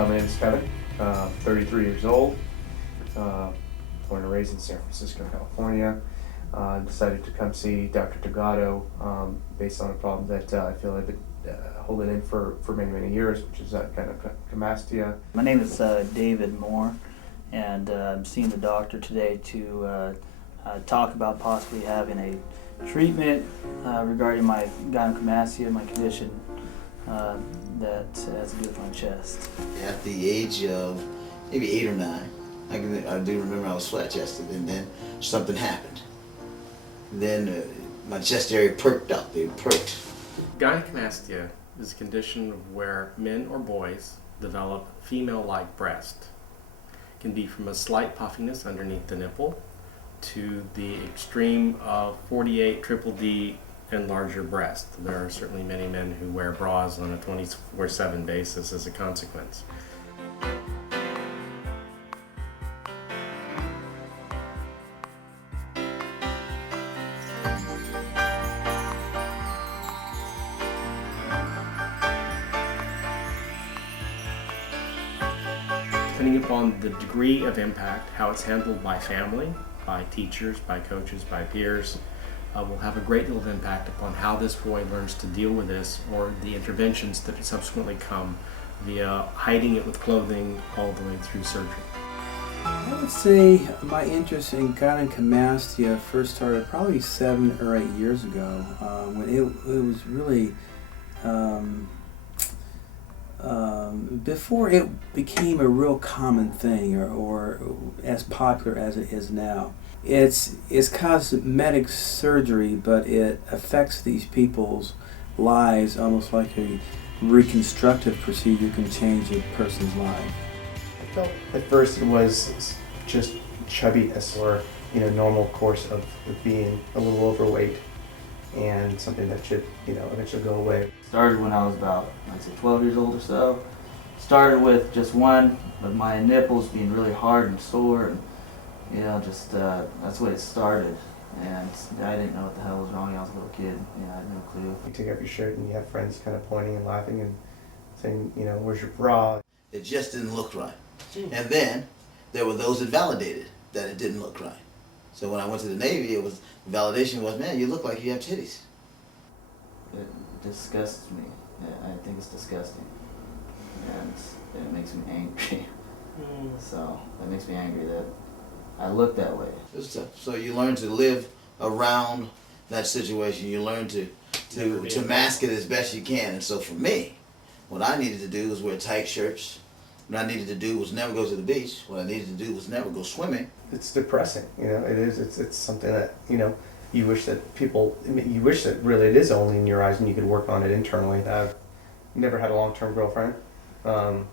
My name is Kevin, 33 years old, born and raised in San Francisco, California. Decided to come see Dr. Delgado based on a problem that I feel I've been holding in for many years, which is gynecomastia. My name is David Moore, and I'm seeing the doctor today to talk about possibly having a treatment regarding my gynecomastia, my condition that has to do with my chest. At the age of maybe 8 or 9, I do remember I was flat-chested, and then something happened. Then my chest area perked up, it perked. Gynecomastia is a condition where men or boys develop female-like breast. It can be from a slight puffiness underneath the nipple to the extreme of 48 triple D and larger breast. There are certainly many men who wear bras on a 24/7 basis as a consequence. Depending upon the degree of impact, how it's handled by family, by teachers, by coaches, by peers, will have a great deal of impact upon how this boy learns to deal with this, or the interventions that subsequently come via hiding it with clothing all the way through surgery. I would say my interest in gynecomastia first started probably 7 or 8 years ago, when it was really before it became a real common thing or as popular as it is now. It's cosmetic surgery, but it affects these people's lives almost like a reconstructive procedure can change a person's life. I felt at first it was just chubbiness or normal course of being a little overweight and something that should eventually go away. Started when I was about, I'd say 12 years old or so. Started with just one of my nipples being really hard and sore, and that's what it started. And I didn't know what the hell was wrong. I was a little kid. I had no clue. You take off your shirt and you have friends kind of pointing and laughing and saying, where's your bra? It just didn't look right. And then there were those that validated that it didn't look right. So when I went to the Navy, validation was, man, you look like you have titties. It disgusts me. I think it's disgusting. And it makes me angry. So that makes me angry that I look that way. It's tough. So you learn to live around that situation. You learn to mask it as best you can. And so for me, what I needed to do was wear tight shirts. What I needed to do was never go to the beach. What I needed to do was never go swimming. It's depressing, it is. It's something that, you wish that really it is only in your eyes and you could work on it internally. I've never had a long-term girlfriend, and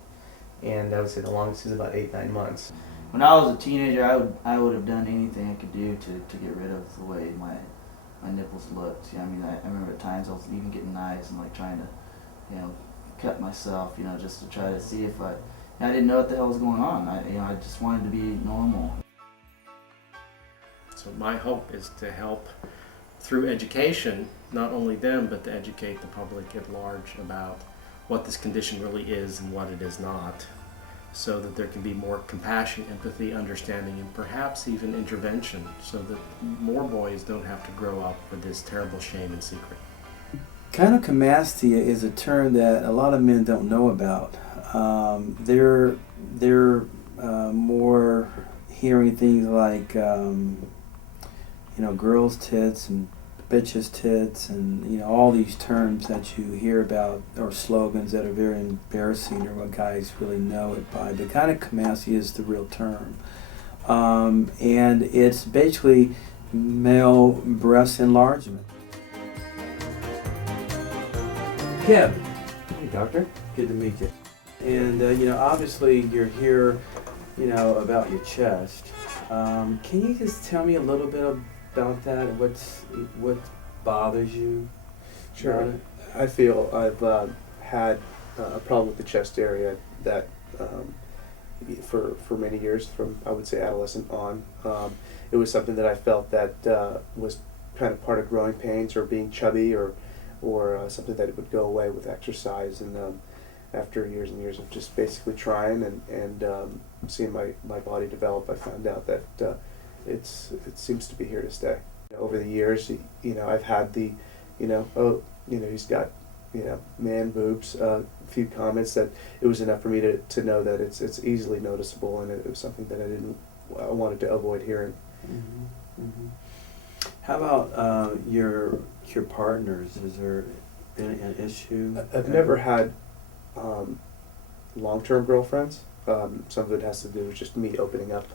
I would say the longest is about 8-9 months. When I was a teenager, I would have done anything I could do to get rid of the way my nipples looked. I remember at times I was even getting knives and trying to, cut myself, just to try to see if I didn't know what the hell was going on. I just wanted to be normal. So my hope is to help through education, not only them, but to educate the public at large about what this condition really is and what it is not, so that there can be more compassion, empathy, understanding, and perhaps even intervention, so that more boys don't have to grow up with this terrible shame and secret. Gynecomastia is a term that a lot of men don't know about. They're more hearing things like girls' tits and bitches' tits and all these terms that you hear about, or slogans that are very embarrassing or what guys really know it by. But gynecomastia is the real term, and it's basically male breast enlargement. Kevin. Hey, doctor. Good to meet you. And obviously you're here, about your chest. Can you just tell me a little bit about that? What bothers you? Sure. I feel I've had a problem with the chest area that for many years, from I would say adolescent on. It was something that I felt that was kind of part of growing pains or being chubby or something that would go away with exercise. And after years and years of just basically trying and seeing my body develop, I found out that it seems to be here to stay. Over the years, I've had the, he's got, man boobs, a few comments that it was enough for me to know that it's easily noticeable, and it was something that I wanted to avoid hearing. Mm-hmm. Mm-hmm. How about your partners? Is there an issue? I've never had long-term girlfriends. Some of it has to do with just me opening up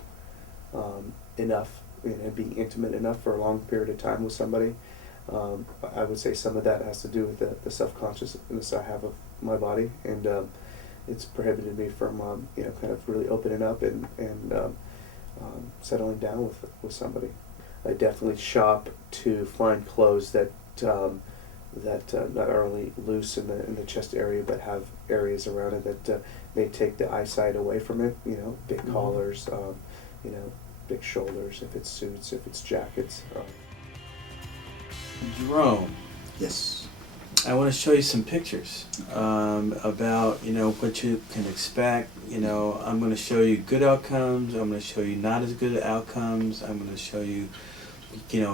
enough and being intimate enough for a long period of time with somebody. I would say some of that has to do with the self-consciousness I have of my body, and it's prohibited me from kind of really opening up and settling down with somebody. I definitely shop to find clothes that not are only loose in the chest area, but have areas around it that may take the eyesight away from it. Big Mm-hmm. collars, big shoulders. If it's suits, if it's jackets. Jerome, Yes. I want to show you some pictures about what you can expect. I'm going to show you good outcomes. I'm going to show you not as good outcomes. I'm going to show you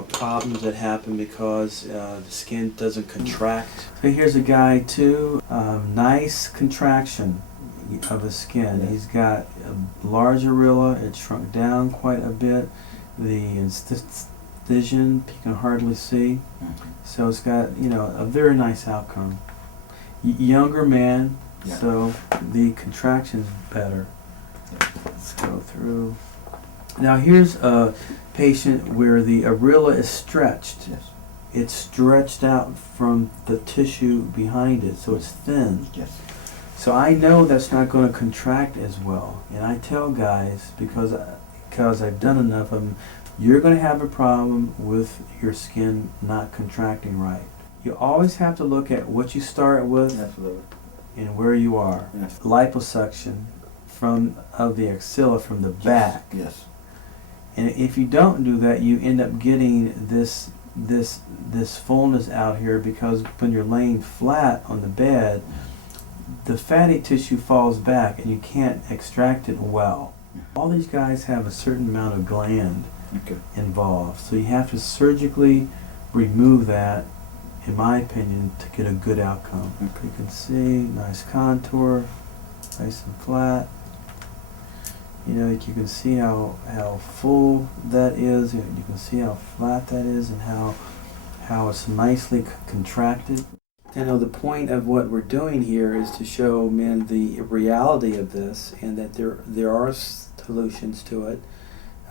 problems that happen because the skin doesn't contract. So here's a guy too. Nice contraction of his skin. He's got a large areola. It shrunk down quite a bit. The incision you can hardly see. So it's got a very nice outcome. Younger man, so the contraction's better. Let's go through. Now here's a patient where the areola is stretched. Yes. It's stretched out from the tissue behind it, so it's thin. Yes. So I know that's not going to contract as well. And I tell guys, because I've done enough of them, you're going to have a problem with your skin not contracting right. You always have to look at what you start with Absolutely. and where you are. Yes. Liposuction of the axilla from the back. Yes. And if you don't do that, you end up getting this fullness out here, because when you're laying flat on the bed, the fatty tissue falls back and you can't extract it well. All these guys have a certain amount of gland involved, so you have to surgically remove that, in my opinion, to get a good outcome. You can see nice contour, nice and flat. You can see how full that is. You can see how flat that is, and how it's nicely contracted. The point of what we're doing here is to show men the reality of this, and that there are solutions to it.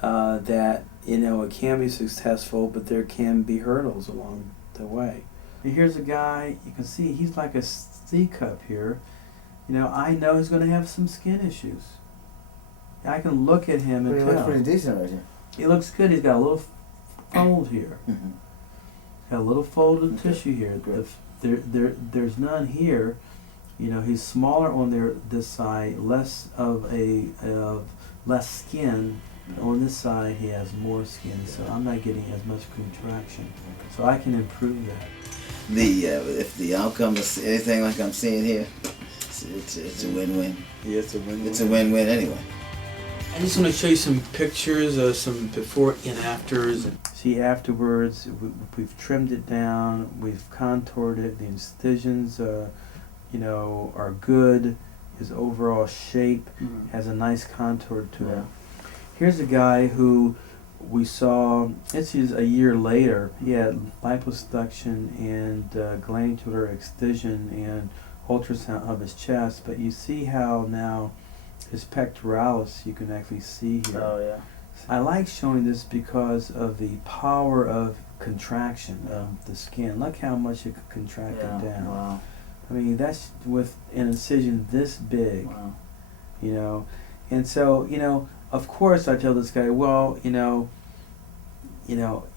That it can be successful, but there can be hurdles along the way. And here's a guy. You can see he's like a C cup here. I know he's going to have some skin issues. I can look at him and He tell. looks pretty decent right here. He looks good. He's got a little fold here. Mm-hmm. Got a little folded Okay, tissue here. great. There's none here. He's smaller on this side, less skin. On this side, he has more skin, so I'm not getting as much contraction. So I can improve that. If the outcome is anything like I'm seeing here, it's a win-win. Yeah, it's a win-win. It's a win-win anyway. I just want to show you some pictures of some before and afters. See, afterwards, we've trimmed it down, we've contoured it, the incisions, are good. His overall shape has a nice contour to it. Here's a guy who we saw, this is a year later. He had liposuction and glandular excision and ultrasound of his chest, but you see how now his pectoralis you can actually see here. Oh yeah. I like showing this because of the power of contraction of the skin. Look how much it could contract it down. Wow. I mean, that's with an incision this big, Wow. And so, of course I tell this guy, well,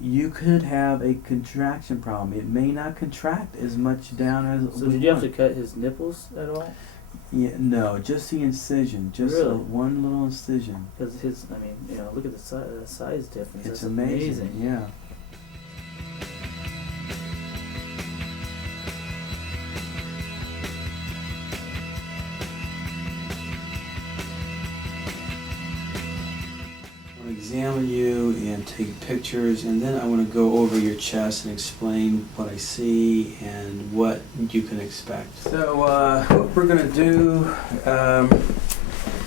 you could have a contraction problem. It may not contract as much down as So we did you have to want. cut his nipples at all? Yeah, no, just the incision, just Really? one little incision. Because look at the size difference. It's That's amazing. Yeah. examine you and take pictures, and then I want to go over your chest and explain what I see and what you can expect. So what we're going to do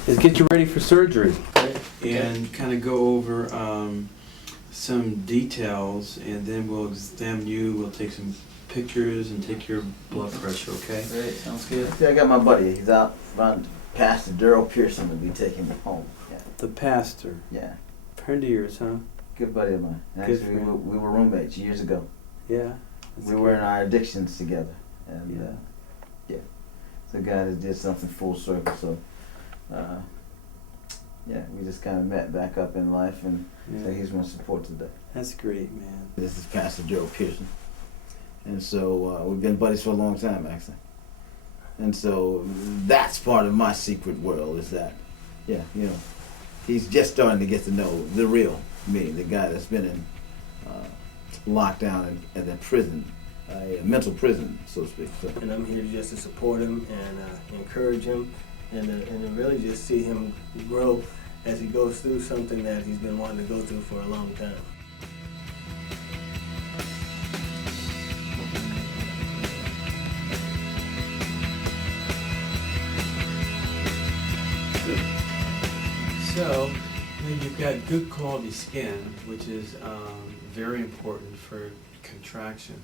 is get you ready for surgery and kind of go over some details, and then we'll examine you, we'll take some pictures and take your blood pressure, okay? Great, sounds good. Yeah, I got my buddy. He's out front. Pastor Daryl Pearson will be taking me home. Yeah. The pastor. Yeah. Friend of yours, huh? Good buddy of mine. Good Actually, friend. we were roommates years ago. Yeah. We were in our addictions together. And Yeah. yeah. It's a guy that did something full circle. So, yeah, we just kind of met back up in life, and so he's my support today. That's great, man. This is Pastor Daryl Pearson. And so we've been buddies for a long time, actually. And so that's part of my secret world, is that, yeah, you know, he's just starting to get to know the real me, the guy that's been in lockdown and in prison, a mental prison, so to speak. So. And I'm here just to support him and encourage him, and to really just see him grow as he goes through something that he's been wanting to go through for a long time. So, you've got good quality skin, which is very important for contraction.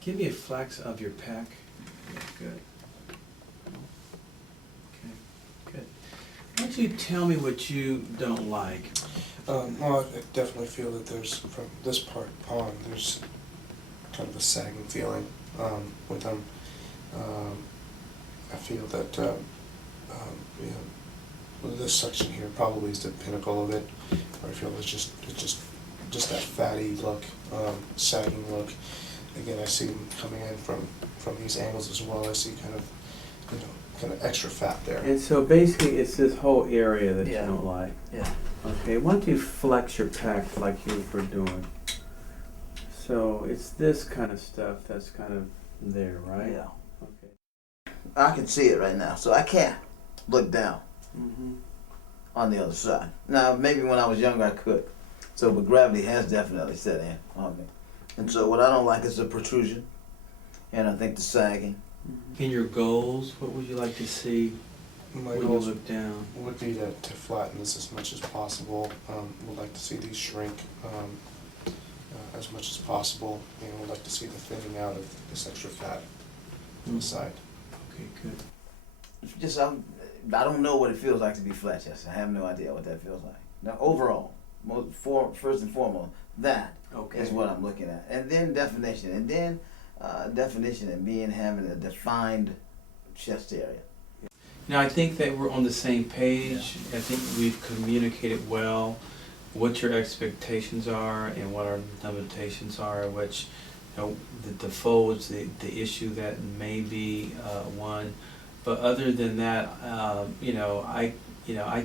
Give me a flex of your pec. Yeah, good. Okay, good. Why don't you tell me what you don't like? Well, I definitely feel that there's, from this part on, there's kind of a sagging feeling with them. I feel that you know, this section here probably is the pinnacle of it. Where I feel it's just that fatty look, sagging look. Again, I see them coming in from these angles as well. I see kind of extra fat there. And so basically it's this whole area that Yeah. you don't like. Yeah. Okay, why don't you flex your pec like you were doing? So it's this kind of stuff that's kind of there, right? Yeah. Okay. I can see it right now, so I can't look down Mm-hmm. on the other side. Now, maybe when I was younger I could. So, but gravity has definitely set in on me. And so what I don't like is the protrusion, and I think the sagging. In your goals, what would you like to see My when you goals look down? would be to flatten this as much as possible. Would like to see these shrink as much as possible, and would like to see the thinning out of this extra fat on the side. Okay, good. Just I don't know what it feels like to be flat chested. I have no idea what that feels like. Now, overall, first and foremost, that Okay. is what I'm looking at, and then definition, and then definition and having a defined chest area. Now I think that we're on the same page. I think we've communicated well what your expectations are and what our limitations are, which, you know, the folds, the issue that may be one. But other than that, I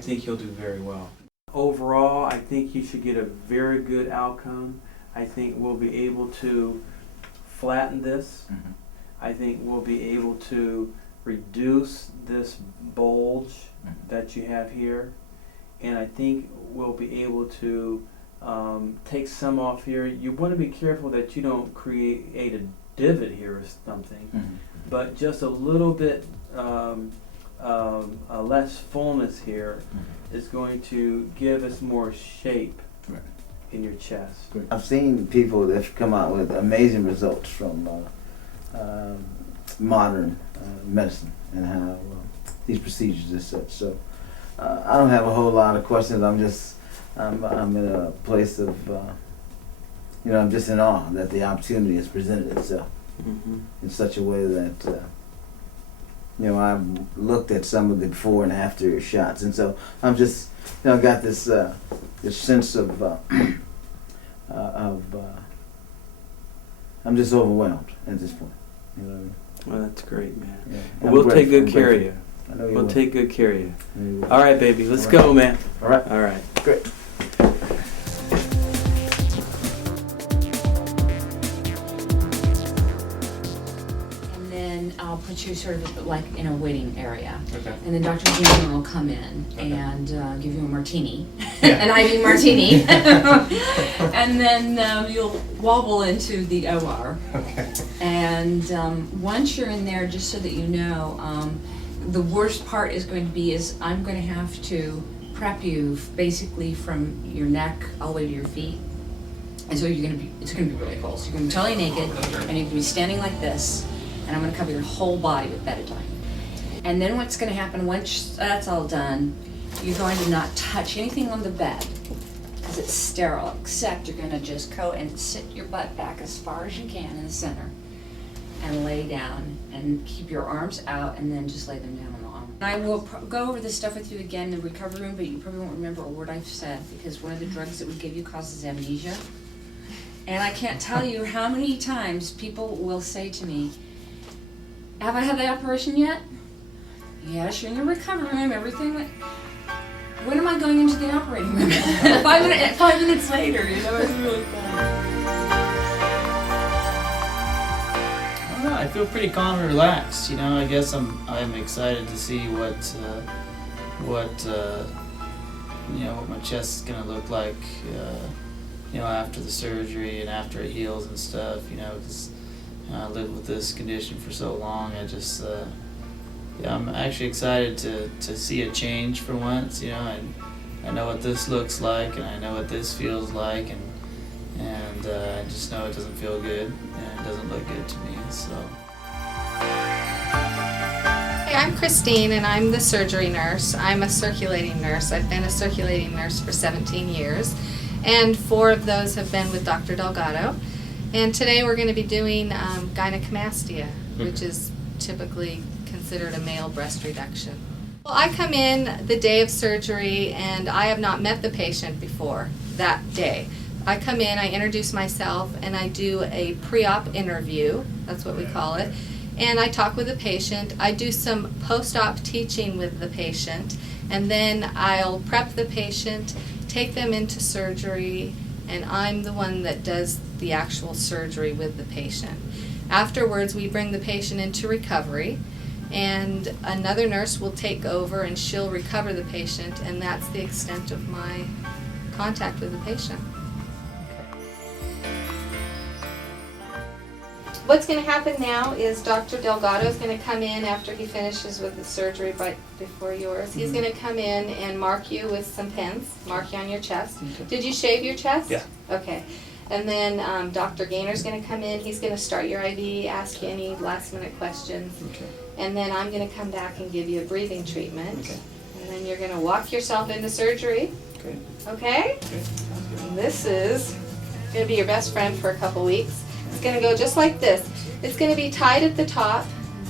think you'll do very well. Overall, I think you should get a very good outcome. I think we'll be able to flatten this. Mm-hmm. I think we'll be able to reduce this bulge that you have here. And I think we'll be able to take some off here. You want to be careful that you don't create a divot here or something, Mm-hmm. but just a little bit less fullness here is going to give us more shape Right. in your chest. I've seen people that have come out with amazing results from modern medicine and how these procedures are such. So I don't have a whole lot of questions. I'm in a place of, I'm just in awe that the opportunity has presented itself Mm-hmm. in such a way that, I've looked at some of the before and after shots, and so I'm just, got this sense of I'm just overwhelmed at this point. You know what I mean? Well, that's great, man. Yeah. Well, I'm we'll take grateful. good care of you. I know you We'll will. take good care of you. I know you will. All right, baby, let's All right. go, man. All right. All right. Great. And then then I'll put you sort of like in a waiting area. Okay. And then Dr. Jim will come in and give you a martini, Yeah. an IV martini. And then you'll wobble into the OR. Okay. And once you're in there, just so that you know, the worst part is going to be I'm going to have to prep you basically from your neck all the way to your feet. And so it's going to be really cold. So you're going to be totally naked, and you're going to be standing like this, and I'm going to cover your whole body with betadine. And then what's going to happen once that's all done, you're going to not touch anything on the bed, because it's sterile, except you're going to just go and sit your butt back as far as you can in the center, and lay down, and keep your arms out, and then just lay them down on the arm. And I will go over this stuff with you again in the recovery room, but you probably won't remember a word I've said, because one of the drugs that we give you causes amnesia. And I can't tell you how many times people will say to me, have I had the operation yet? Yes, you're in the recovery room, everything went. When am I going into the operating room? 5 minutes later, you know, it's really fun. I don't know, I feel pretty calm and relaxed. You know, I guess I'm excited to see what my chest is gonna look like. After the surgery and after it heals and stuff, because I lived with this condition for so long. I'm actually excited to see a change for once, and I know what this looks like, and I know what this feels like, and I just know it doesn't feel good, and it doesn't look good to me, so. Hey, I'm Christine, and I'm the surgery nurse. I'm a circulating nurse. I've been a circulating nurse for 17 years. And 4 of those have been with Dr. Delgado. And today we're going to be doing gynecomastia, which is typically considered a male breast reduction. Well, I come in the day of surgery, and I have not met the patient before that day. I come in, I introduce myself, and I do a pre-op interview, that's what we call it, and I talk with the patient. I do some post-op teaching with the patient, and then I'll prep the patient, take them into surgery, and I'm the one that does the actual surgery with the patient. Afterwards, we bring the patient into recovery, and another nurse will take over and she'll recover the patient, and that's the extent of my contact with the patient. What's going to happen now is Dr. Delgado is going to come in after he finishes with the surgery right before yours. He's going to come in and mark you with some pins, mark you on your chest. Okay. Did you shave your chest? Yeah. Okay. And then Dr. Gaynor's going to come in. He's going to start your IV, ask you any last minute questions. Okay. And then I'm going to come back and give you a breathing treatment. Okay. And then you're going to walk yourself into surgery. Okay. Okay? Okay. And this is going to be your best friend for a couple weeks. It's going to go just like this. It's going to be tied at the top.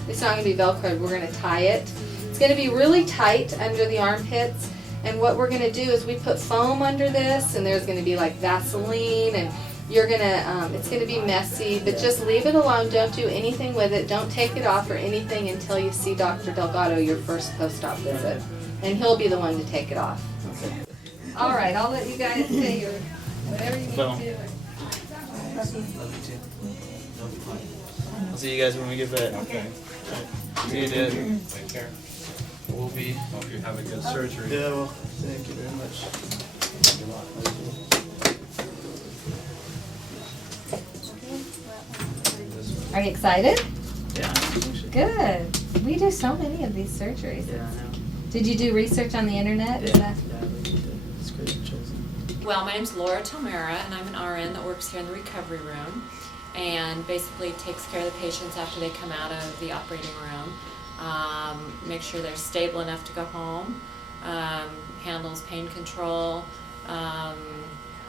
It's not going to be Velcroed. We're going to tie it. It's going to be really tight under the armpits. And what we're going to do is we put foam under this, and there's going to be like Vaseline, and you're going to, it's going to be messy, but just leave it alone. Don't do anything with it. Don't take it off or anything until you see Dr. Delgado, your first post-op visit. And he'll be the one to take it off. Okay. All right, I'll let you guys say your, whatever you need Well. to do. Love you too. I'll see you guys when we get back. Okay. See you, Dad. Take care. We'll be. Hope you have a good surgery. Yeah, well, thank you very much. Are you excited? Yeah. Good. We do so many of these surgeries. Yeah, I know. Did you do research on the internet? Is that- Yeah, we did. It's great chosen. Well, my name's Laura Tomera, and I'm an RN that works here in the recovery room and basically takes care of the patients after they come out of the operating room. Make sure they're stable enough to go home, handles pain control,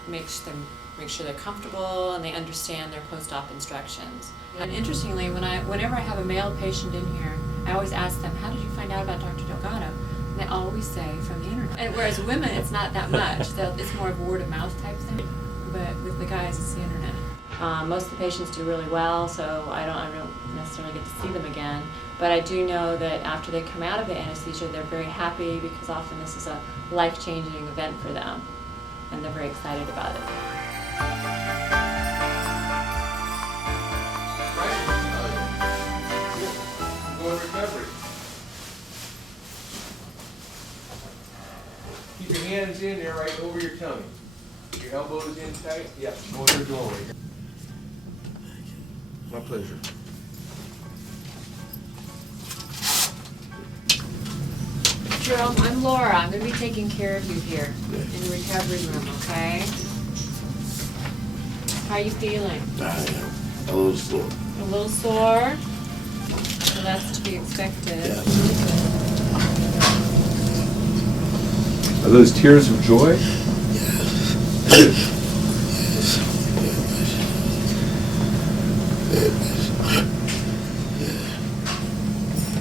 make sure they're comfortable and they understand their post-op instructions. And interestingly, whenever I have a male patient in here, I always ask them, how did you find out about Dr. Delgado? And they always say from the internet. And whereas women, it's not that much. It's more of a word of mouth type thing. But with the guys, it's the internet. Most of the patients do really well, so I don't necessarily get to see them again. But I do know that after they come out of the anesthesia, they're very happy because often this is a life-changing event for them, and they're very excited about it. hands in there right over your tummy. Your elbows in tight. Yeah, go in your doorway. My pleasure. Jerome, I'm Laura. I'm going to be taking care of you here in the recovery room, okay? How are you feeling? I am a little sore. A little sore? So that's to be expected. Yeah. Are those tears of joy?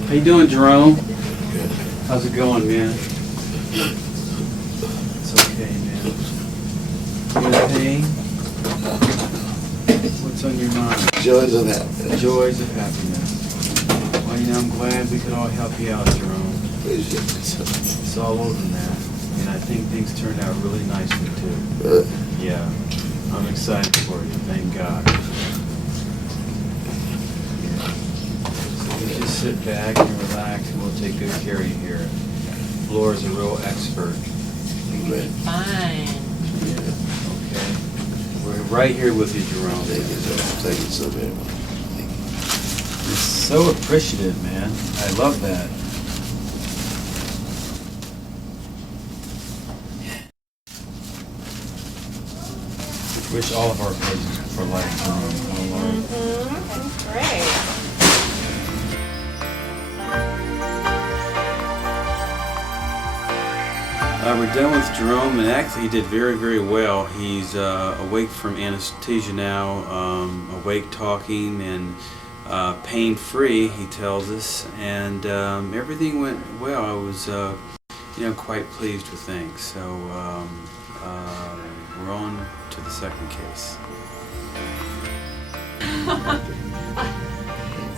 How you doing, Jerome? How's it going, man? It's okay, man. You in pain? What's on your mind? Joys of happiness. Joys of happiness. Well, you know, I'm glad we could all help you out, Jerome. Appreciate it. It's all over than that. And I think things turned out really nicely, too. Yeah. I'm excited for you. Thank God. Yeah. So you just sit back and relax, and we'll take good care of you here. Laura's a real expert. Fine. Yeah. Okay. We're right here with you, Jerome. Thank you so very much. Thank you. You're so appreciative, man. I love that. Wish all of our patients were like Jerome. That's great. We're done with Jerome, and actually he did very, very well. He's awake from anesthesia now, awake talking, and pain-free, he tells us, and everything went well. I was, quite pleased with things. So we're on to the second case.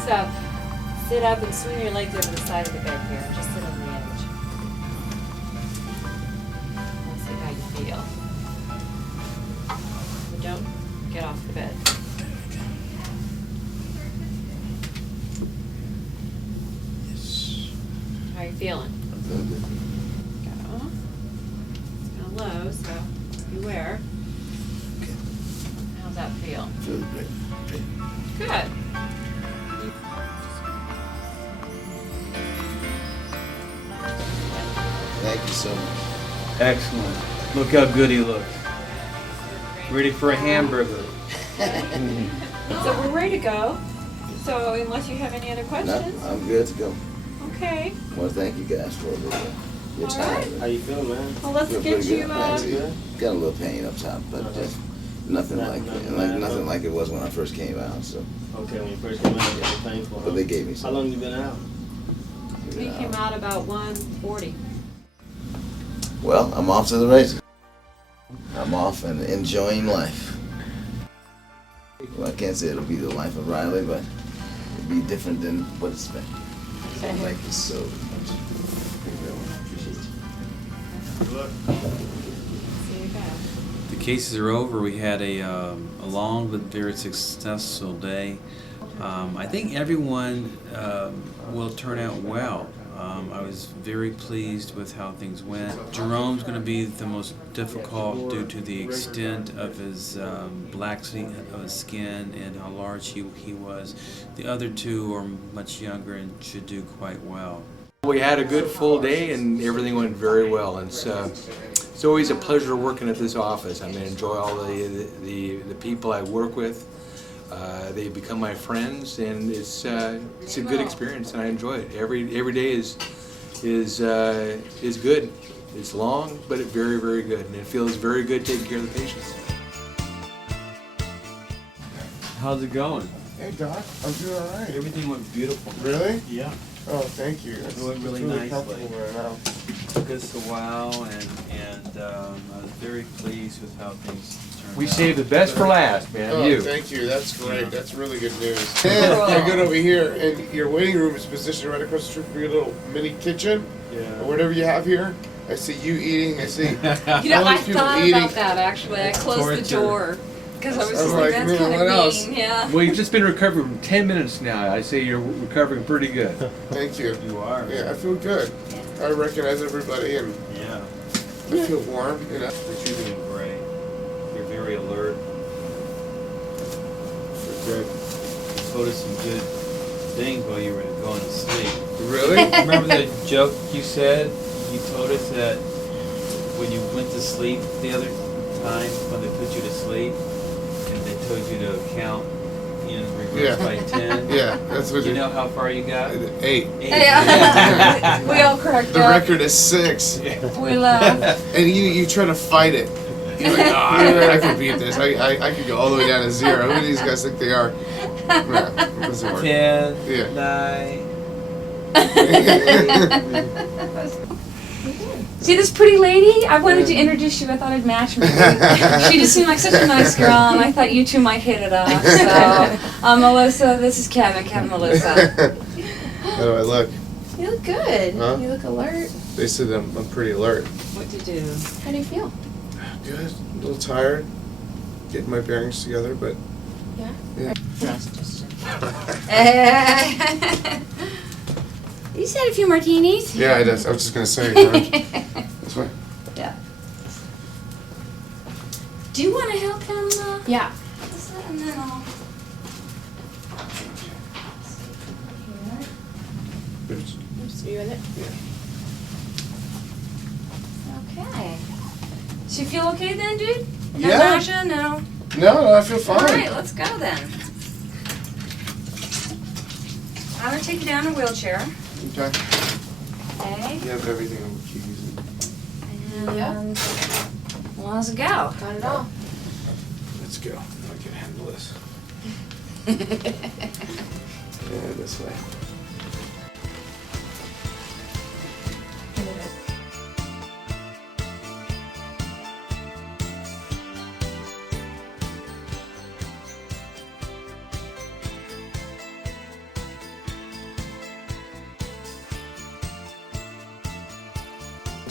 So, sit up and swing your legs over the side of the bed here. Just sit on the edge. Let's see how you feel. But don't get off the bed. Yes. How are you feeling? I'm feeling good. Go. It's kind of low, so beware. Okay. How's that feel? Feeling great. Great. Good. Thank you so much. Excellent. Look how good he looks. Ready for a hamburger. So we're ready to go. So unless you have any other No, questions, I'm good to go. okay. I want to thank you guys for your All time. right. How you feeling, man? Well, let's Feel get pretty you. good. Actually, got a little pain up top, but just nothing Nothing like it was when I first came out. So, Okay, when you first came out, you were painful. but they gave me How some. long you been out? He came out about 1:40. Well, I'm off to the races. I'm off and enjoying life. Well, I can't say it'll be the life of Riley, but it'll be different than what it's been. So thank you so much. Thank you very much. Appreciate it. See you back. The cases are over. We had a long but very successful day. I think everyone will turn out well. I was very pleased with how things went. Jerome's going to be the most difficult due to the extent of his laxity of his skin and how large he was. The other two are much younger and should do quite well. We had a good full day and everything went very well. And it's always a pleasure working at this office. I enjoy all the people I work with. They become my friends, and it's a good experience, and I enjoy it. Every day is good. It's long, but it's very, very good, and it feels very good taking care of the patients. How's it going? Hey Doc, I'm doing all right. Everything went beautiful. Really? Yeah. Oh, thank you. It went really really nicely. comfortable right now. Took us a while, and I was very pleased with how things turned out. We saved the best for last, man. Oh, You. thank you. That's great. That's really good news. And I go over here, and your waiting room is positioned right across the street from your little mini kitchen, or whatever you have here. I see you eating. I see You know, all I these people thought eating. about that actually. I closed the door because I was I just was like, like, that's man, kind what of else? mean. Yeah. Well, you've just been recovering for 10 minutes now. I say you're recovering pretty good. Thank you. You are. Yeah, I feel good. I recognize everybody, and Yeah. I feel warm, you know. But you're doing great. You're very alert. Good. You told us some good things while you were going to sleep. Really? Remember the joke you said? You told us that when you went to sleep the other time, when they put you to sleep, and they told you to count in reverse by 10. Yeah, that's what You know how far you got? 8. Yeah. We all cracked The up. record is 6. We laughed. And you try to fight it. You're like, I can beat this. I can go all the way down to 0. Who do these guys think they are? Yeah, it doesn't work. 10, Yeah. 9. See this pretty lady? I wanted to introduce you. I thought I'd match her. She just seemed like such a nice girl, and I thought you two might hit it off. So, Melissa, this is Kevin. Kevin, Melissa. How do I look? You look good. Huh? You look alert. They said I'm pretty alert. What to do? How do you feel? Good. A little tired. Getting my bearings together, but Yeah. yeah. You said a few martinis. Yeah, I was just gonna say. That's right. Yeah. Do you want to help him? Yeah. And then I'll. Just you in it. Okay. So you feel okay then, dude? No Yeah. nausea? No. No, I feel fine. All right, let's go then. I'm gonna take you down in a wheelchair. Okay. Okay. You have everything on the keys. And well, how's it go? Got it all. Let's go. I can handle this. Yeah, this way.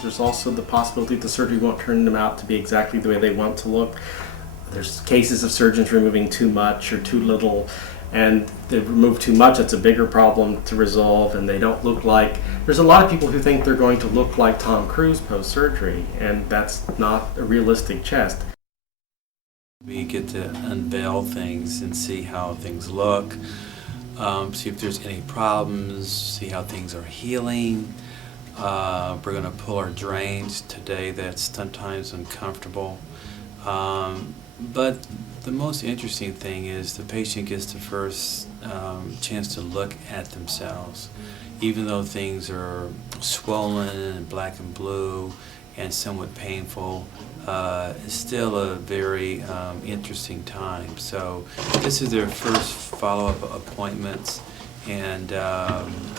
There's also the possibility the surgery won't turn them out to be exactly the way they want to look. There's cases of surgeons removing too much or too little, and they remove too much, that's a bigger problem to resolve, and they don't look like... There's a lot of people who think they're going to look like Tom Cruise post-surgery, and that's not a realistic chest. We get to unveil things and see how things look, see if there's any problems, see how things are healing. We're going to pull our drains today. That's sometimes uncomfortable. But the most interesting thing is the patient gets the first chance to look at themselves. Even though things are swollen and black and blue and somewhat painful, it's still a very interesting time. So this is their first follow-up appointments, and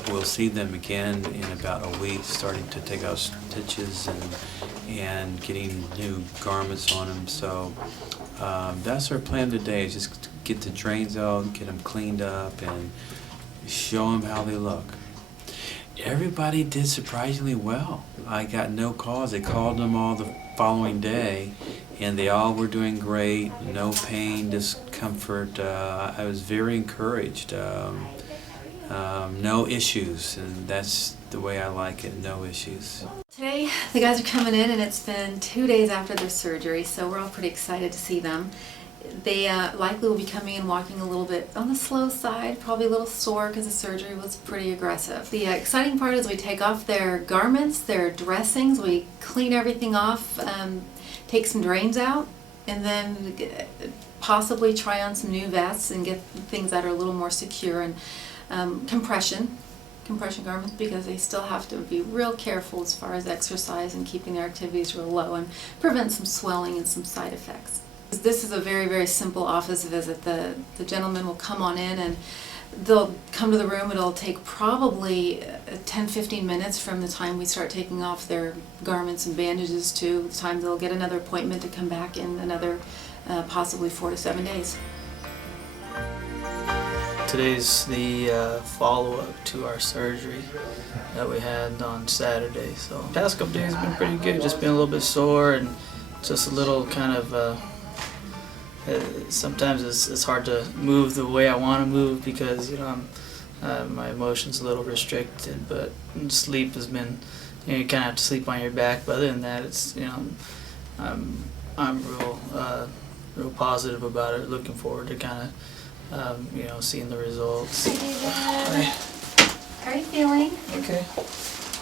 we'll see them again in about a week, starting to take out stitches and getting new garments on them. So that's our plan today, is just to get the drains out, get them cleaned up, and show them how they look. Everybody did surprisingly well. I got no calls. I called them all the following day, and they all were doing great. No pain, discomfort. I was very encouraged. No issues, and that's the way I like it, no issues. Today, the guys are coming in, and it's been 2 days after their surgery, so we're all pretty excited to see them. They likely will be coming in walking a little bit on the slow side, probably a little sore because the surgery was pretty aggressive. The exciting part is we take off their garments, their dressings, we clean everything off, take some drains out, and then possibly try on some new vests and get things that are a little more secure, and compression garments, because they still have to be real careful as far as exercise and keeping their activities real low and prevent some swelling and some side effects. This is a very, very simple office visit. The gentleman will come on in and they'll come to the room. It'll take probably 10-15 minutes from the time we start taking off their garments and bandages to the time they'll get another appointment to come back in another possibly 4 to 7 days. Today's the follow-up to our surgery that we had on Saturday. So the past couple days have been pretty good. Just been a little bit sore and just a little kind of sometimes it's hard to move the way I want to move because, you know, my emotions a little restricted, but sleep has been you kind of have to sleep on your back. But other than that, it's I'm real positive about it. Looking forward to kind of seeing the results. Hi. How are you feeling? Okay.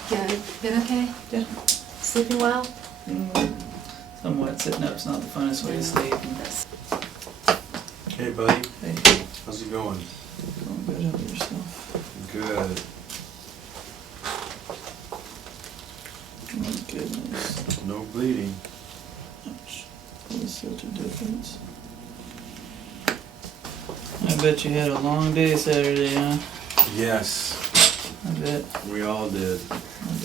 Good. Been okay? Yeah. Sleeping well? Somewhat. Sitting up's not the funnest way to sleep. Hey, buddy. Hey. How's it going? Going good. How about yourself? Good. Oh goodness. No bleeding. Ouch. That was such a difference. I bet you had a long day Saturday, huh? Yes, I bet. we all did.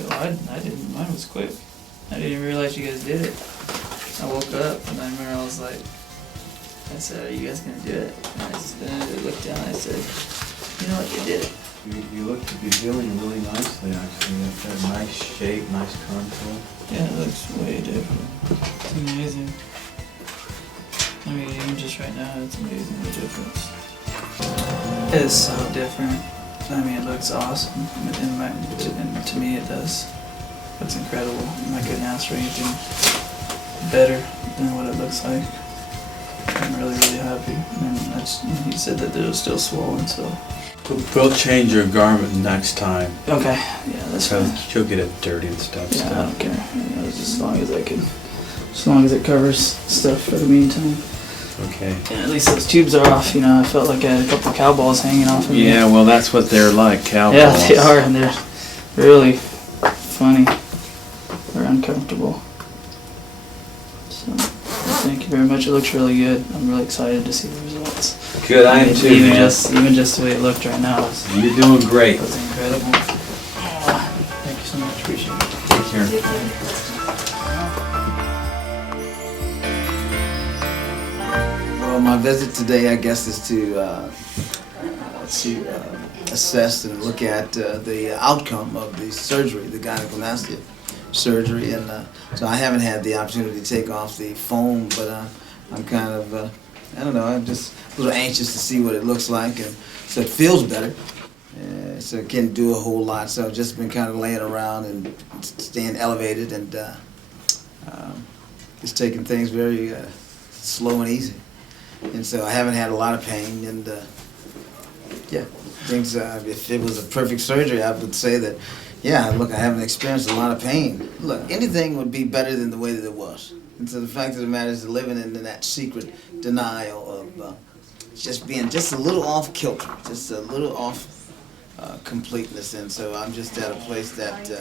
I didn't. Mine was quick. I didn't even realize you guys did it. I woke up and I remember I was like, I said, "Are you guys gonna do it?" And I looked down and I said, "You know what? They did it." You look to be healing really nicely, actually. You've got a nice shape, nice contour. Yeah, it looks way different. It's amazing. I mean, even just right now, it's amazing the difference. It's so different. I mean, it looks awesome. And to me, it does. It's incredible. I couldn't ask for anything better than what it looks like. I'm really, really happy. And he said that it was still swollen, so. We'll change your garment next time. Okay. Yeah, that's fine. You'll get it dirty and stuff. Yeah, I don't care. Just as long as I can. As long as it covers stuff for the meantime. Okay. Yeah, at least those tubes are off. I felt like I had a couple of cow balls hanging off of me. Yeah, well, that's what they're like, cow balls. Yeah, they are, and they're really funny. They're uncomfortable. So, thank you very much. It looks really good. I'm really excited to see the results. Good, I am too, even man. Even just the way it looked right now You're doing great. was incredible. Thank you so much. Appreciate it. Take care. Well, my visit today, I guess, is to assess and look at the outcome of the surgery, the gynecomastia surgery, and so I haven't had the opportunity to take off the foam, but I'm kind of, I don't know, I'm just a little anxious to see what it looks like, and so it feels better. So I can't do a whole lot, so I've just been kind of laying around and staying elevated and just taking things very slow and easy. And so I haven't had a lot of pain, and yeah, things. If it was a perfect surgery, I would say that, yeah, look, I haven't experienced a lot of pain. Look, anything would be better than the way that it was. And so the fact of the matter is living in that secret denial of just being just a little off kilter, just a little off completeness. And so I'm just at a place that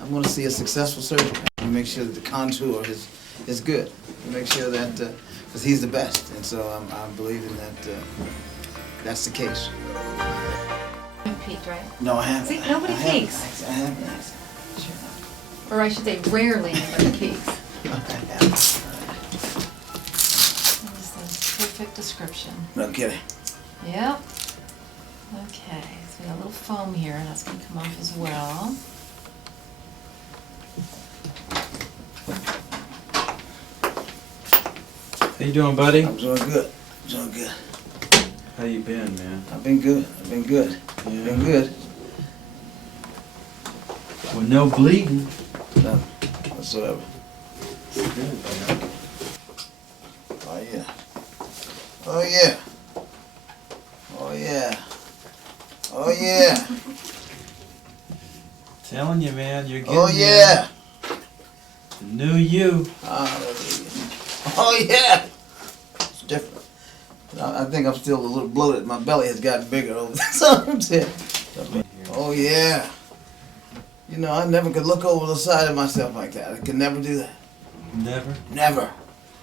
I'm going to see a successful surgery and make sure that the contour is good. And make sure that, because he's the best. And so I'm believing that that's the case. You peeked, right? No, I haven't. See, nobody peeks. I haven't. Or I should say, rarely anybody peeks. I haven't. This is perfect description. No kidding. Yep. Okay, so we got a little foam here. That's going to come off as well. How you doing, buddy? I'm doing good. I'm doing good. How you been, man? I've been good. I've been good. Yeah. Been good. Well, no bleeding. None whatsoever. Good, man. Oh yeah. Oh yeah. Oh yeah. Oh yeah. Telling you, man, you're getting Oh yeah. the new you. Hallelujah. Oh yeah. It's different. I think I'm still a little bloated. My belly has gotten bigger over the summer. Oh yeah. You know, I never could look over the side of myself like that. I could never do that. Never? Never.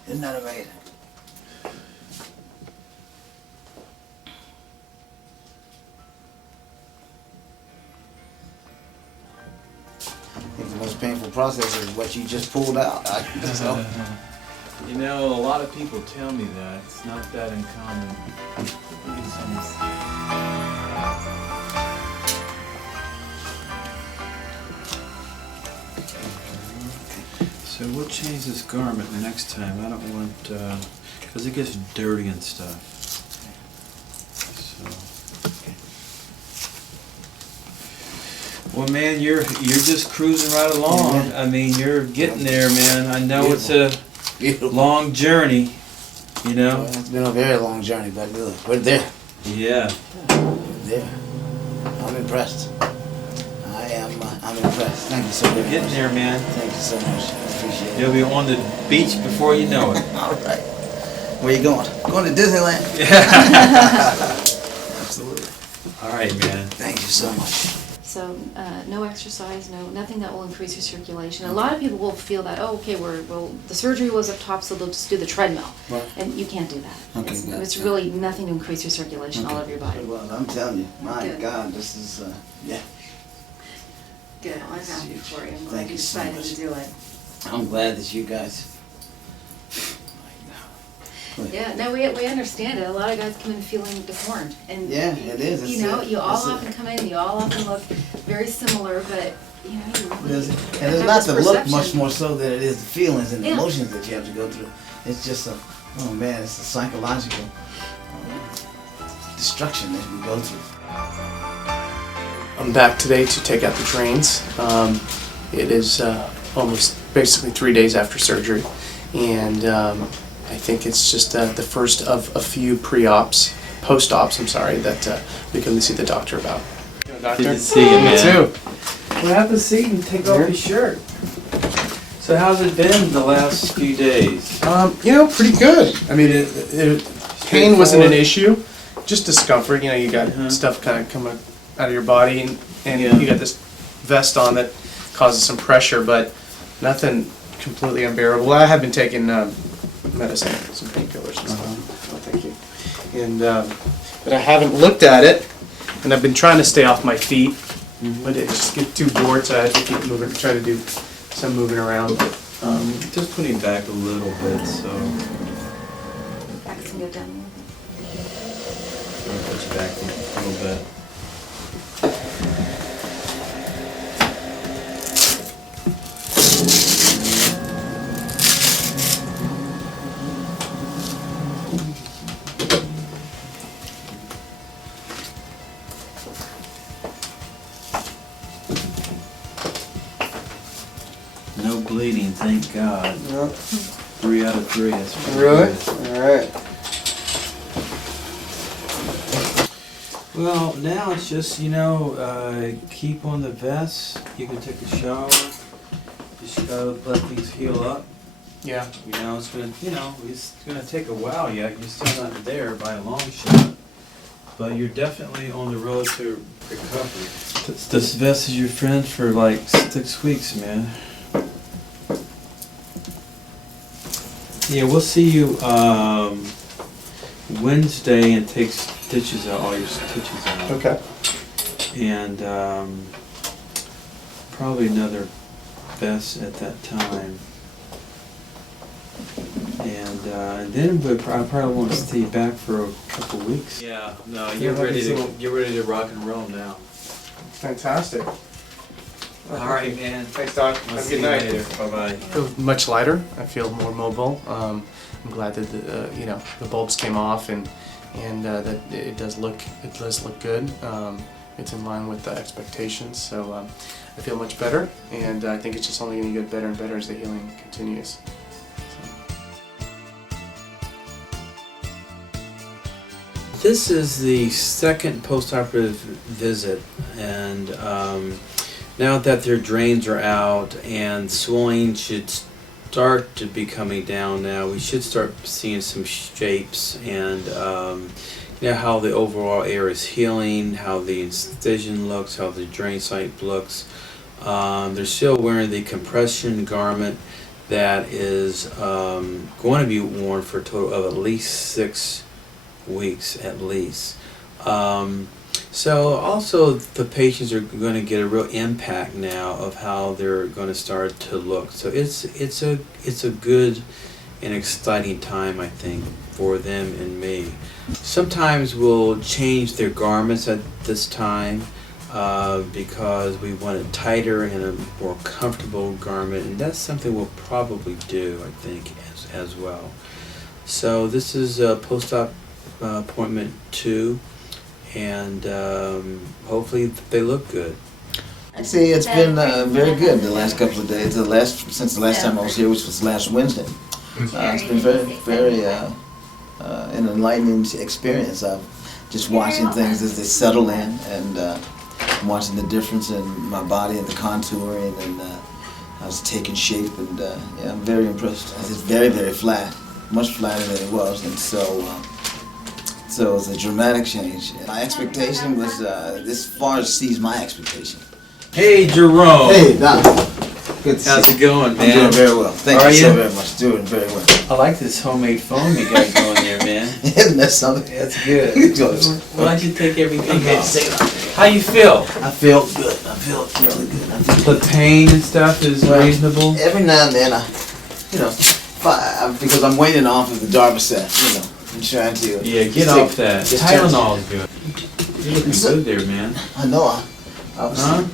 Isn't that amazing? I think the most painful process is what you just pulled out. So, You know, a lot of people tell me that. It's not that uncommon. So we'll change this garment next time. I don't want, because it gets dirty and stuff. So. Well, man, you're just cruising right along. Yeah. I mean, you're getting there, man. I know it's a long journey, you know. Well, it's been a very long journey, but look, we're there. Yeah. We're there. I'm impressed. I'm impressed. Thank you so very much. You're getting there, man. Thank you so much. I appreciate it. You'll be on the beach before you know it. All right. Where you going? Going to Disneyland? Absolutely. All right, man. Thank you so much. So no exercise, nothing that will increase your circulation. A lot of people will feel that, oh, okay, the surgery was up top, so they'll just do the treadmill. Right. And you can't do that. Okay, good. It's really nothing to increase your circulation all over your body. Well, I'm telling you, my Good. God, this is, yeah. Good, I'm happy for you. I'm glad Thank you you so decided much. to do it. I'm glad that you guys. Yeah, no, we understand it. A lot of guys come in feeling deformed, and Yeah, it is. you know, you all It's often come in, you all often look very similar, but you know, you There's, really and it's have not this the look perception. much more so than it is the feelings and the Yeah. emotions that you have to go through. It's just oh man, it's a psychological destruction that we go through. I'm back today to take out the drains. It is almost basically 3 days after surgery, and I think it's just the first of a few post-ops, that we come to see the doctor about. Doctor? Good to see you, man. You too. Well, have a seat and take off your shirt. So how's it been the last few days? Pretty good. I mean, pain wasn't an issue, just discomfort. You know, you got stuff kind of coming out of your body, and you got this vest on that causes some pressure, but nothing completely unbearable. I have been taking medicine, some painkillers and stuff. Oh, thank you. And but I haven't looked at it, and I've been trying to stay off my feet, but it just gets too bored, so I have to keep moving, try to do some moving around. Just putting it back a little bit, so. Back can go down a little bit. I'll put you back a little bit. No bleeding, thank God. No. 3 out of 3. That's pretty Really? good. All right. Well, now it's just, keep on the vest. You can take a shower. Just gotta let things heal up. Yeah. It's gonna take a while yet. You're still not there by a long shot. But you're definitely on the road to recovery. This vest is your friend for like 6 weeks, man. Yeah, we'll see you Wednesday and take stitches out, all your stitches out. Okay. And probably another vest at that time. And then I probably won't see you back for a couple weeks. Yeah, no, you're ready to rock and roll now. Fantastic. All right, man. Thanks, Doc. We'll Have a see good you night. later. Bye-bye. I feel much lighter. I feel more mobile. I'm glad that the bulbs came off and that it does look good. It's in line with the expectations. So I feel much better, and I think it's just only going to get better and better as the healing continues. This is the second post-operative visit, and now that their drains are out and swelling should start to be coming down now, we should start seeing some shapes and how the overall air is healing, how the incision looks, how the drain site looks. They're still wearing the compression garment that is going to be worn for a total of at least 6 weeks at least. So also the patients are going to get a real impact now of how they're going to start to look. So it's a good and exciting time, I think, for them and me. Sometimes we'll change their garments at this time because we want it tighter and a more comfortable garment, and that's something we'll probably do, I think, as well. So this is post-op appointment 2, and hopefully they look good. See, it's been very good the last couple of days. Since the last time I was here, which was last Wednesday. It's been very an enlightening experience. I've just watching things as they settle in, and watching the difference in my body and the contouring, and I was taking shape, and yeah, I'm very impressed. It's very, very flat, much flatter than it was, and so it's a dramatic change. My expectation was this far exceeds my expectation. Hey, Jerome. Hey, Doc. Good to How's see it going, man? I'm doing very well. Thank Are you so you? very much. Doing very well. I like this homemade phone you got going there, man. Isn't that something? That's good. Why don't you take everything Okay, off? say it off. How you feel? I feel good. I feel really good. I feel The pain and stuff is reasonable? Every now and then, because I'm waiting off of the Darvocet, I'm trying to. Yeah, get off that. Tylenol is good. You're looking good there, man. I know. Huh?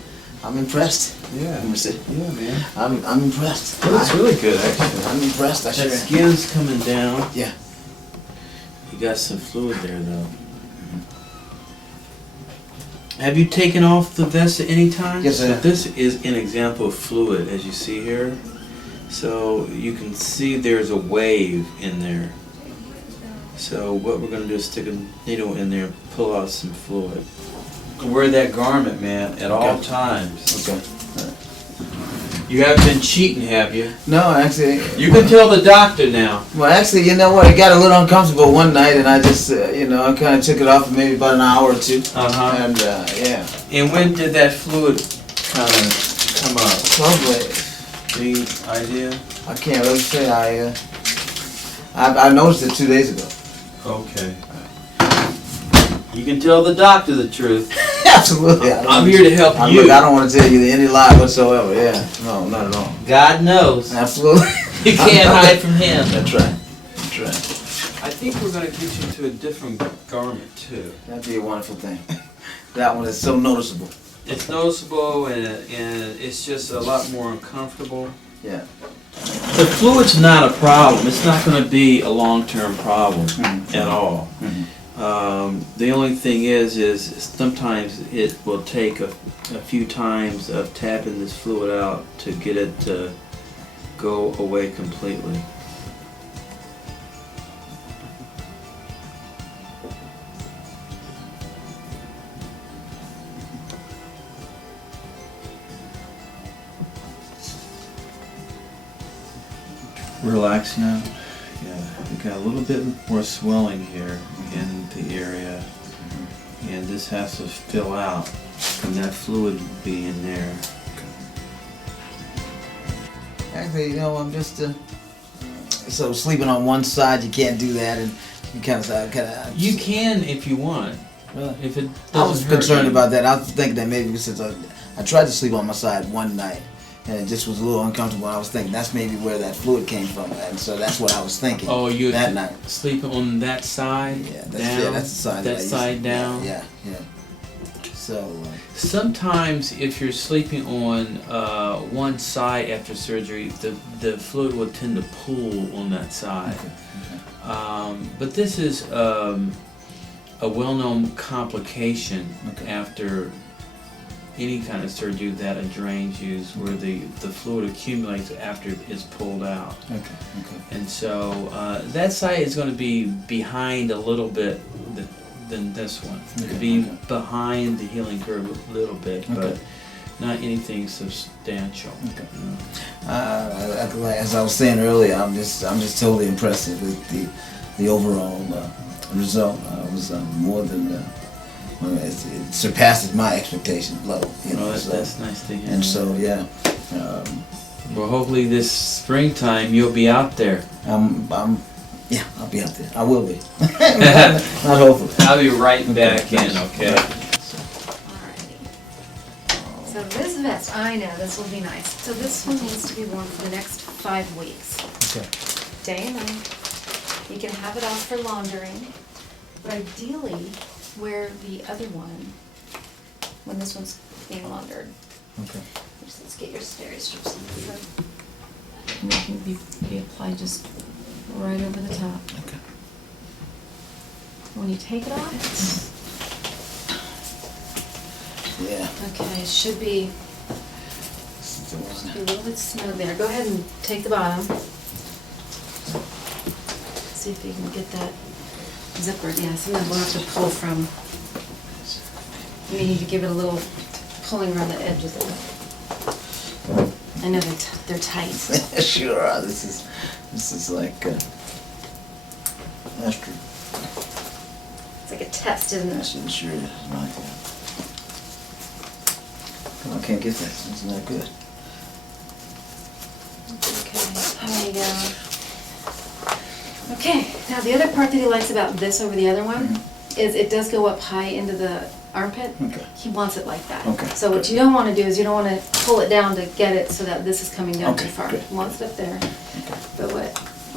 I'm impressed. Yeah. Let me see. Yeah, man. I'm impressed. It looks really good, actually. I'm impressed. That skin's coming down. Yeah. You got some fluid there, though. Have you taken off the vest at any time? Yes, I have. This is an example of fluid, as you see here. So you can see there's a wave in there. So what we're going to do is stick a needle in there and pull out some fluid. Wear that garment, man, at all times. Okay. You haven't been cheating, have you? No, actually. You can tell the doctor now. Well, actually, you know what? It got a little uncomfortable one night, and I just, I kind of took it off for maybe about an hour or two. Uh-huh. And, yeah. And when did that fluid kind of come up? Probably. Any idea? I can't really say. I noticed it 2 days ago. Okay. You can tell the doctor the truth. Absolutely. I'm here to help you. Look, I don't want to tell you any lie whatsoever. Yeah. No, not at all. God knows. Absolutely. You can't hide from Him. That's right. That's right. I think we're going to get you to a different garment, too. That'd be a wonderful thing. That one is so noticeable. It's noticeable, and it's just a lot more uncomfortable. Yeah. The fluid's not a problem. It's not going to be a long-term problem at all. The only thing is sometimes it will take a few times of tapping this fluid out to get it to go away completely. Relax now. Yeah, we got a little bit more swelling here in the area, and this has to fill out, and that fluid will be in there. Actually, I'm just so sleeping on one side. You can't do that, and you kind of. You can if you want. Really? If it I was doesn't hurt concerned you. about that. I was thinking that maybe since I tried to sleep on my side one night, and it just was a little uncomfortable. I was thinking that's maybe where that fluid came from, and so that's what I was thinking. Oh, you that night. Sleep on that side? Yeah, down? that's the side. That side down? Yeah. So. Sometimes if you're sleeping on one side after surgery, the fluid will tend to pool on that side. Okay. But this is a well-known complication after any kind of surgery that a drain's used, where the fluid accumulates after it's pulled out. Okay. And so that side is going to be behind a little bit than this one. It'll be behind the healing curve a little bit, but not anything substantial. Okay. As I was saying earlier, I'm just totally impressed with the overall result. I was more than. It surpasses my expectations level, That's nice to hear. And so, yeah. Well, hopefully this springtime you'll be out there. Yeah, I'll be out there. I will be. Not hopefully. I'll be right back in, okay? Alrighty. So this vest, I know, this will be nice. So this one needs to be worn for the next 5 weeks. Okay. Day and night. You can have it off for laundering, but ideally wear the other one when this one's being laundered. Okay. Let's get your steri strips on. And they can be applied just right over the top. Okay. When you take it off, Yeah. okay, it should be Just be a little bit snug there. Go ahead and take the bottom. See if you can get that zipper. Yeah, sometimes we'll have to pull from. You may need to give it a little pulling around the edges of it. I know they're tight. Sure are. This is like extra. It's like a test, isn't it? Sure is. Right. I can't get that. It's not good. Okay, there you go. Okay, now the other part that he likes about this over the other one is it does go up high into the armpit. Okay. He wants it like that. Okay, So what you don't want to do is you don't want to pull it down to get it so that this is coming down Okay, too far. good. He wants it up there. But what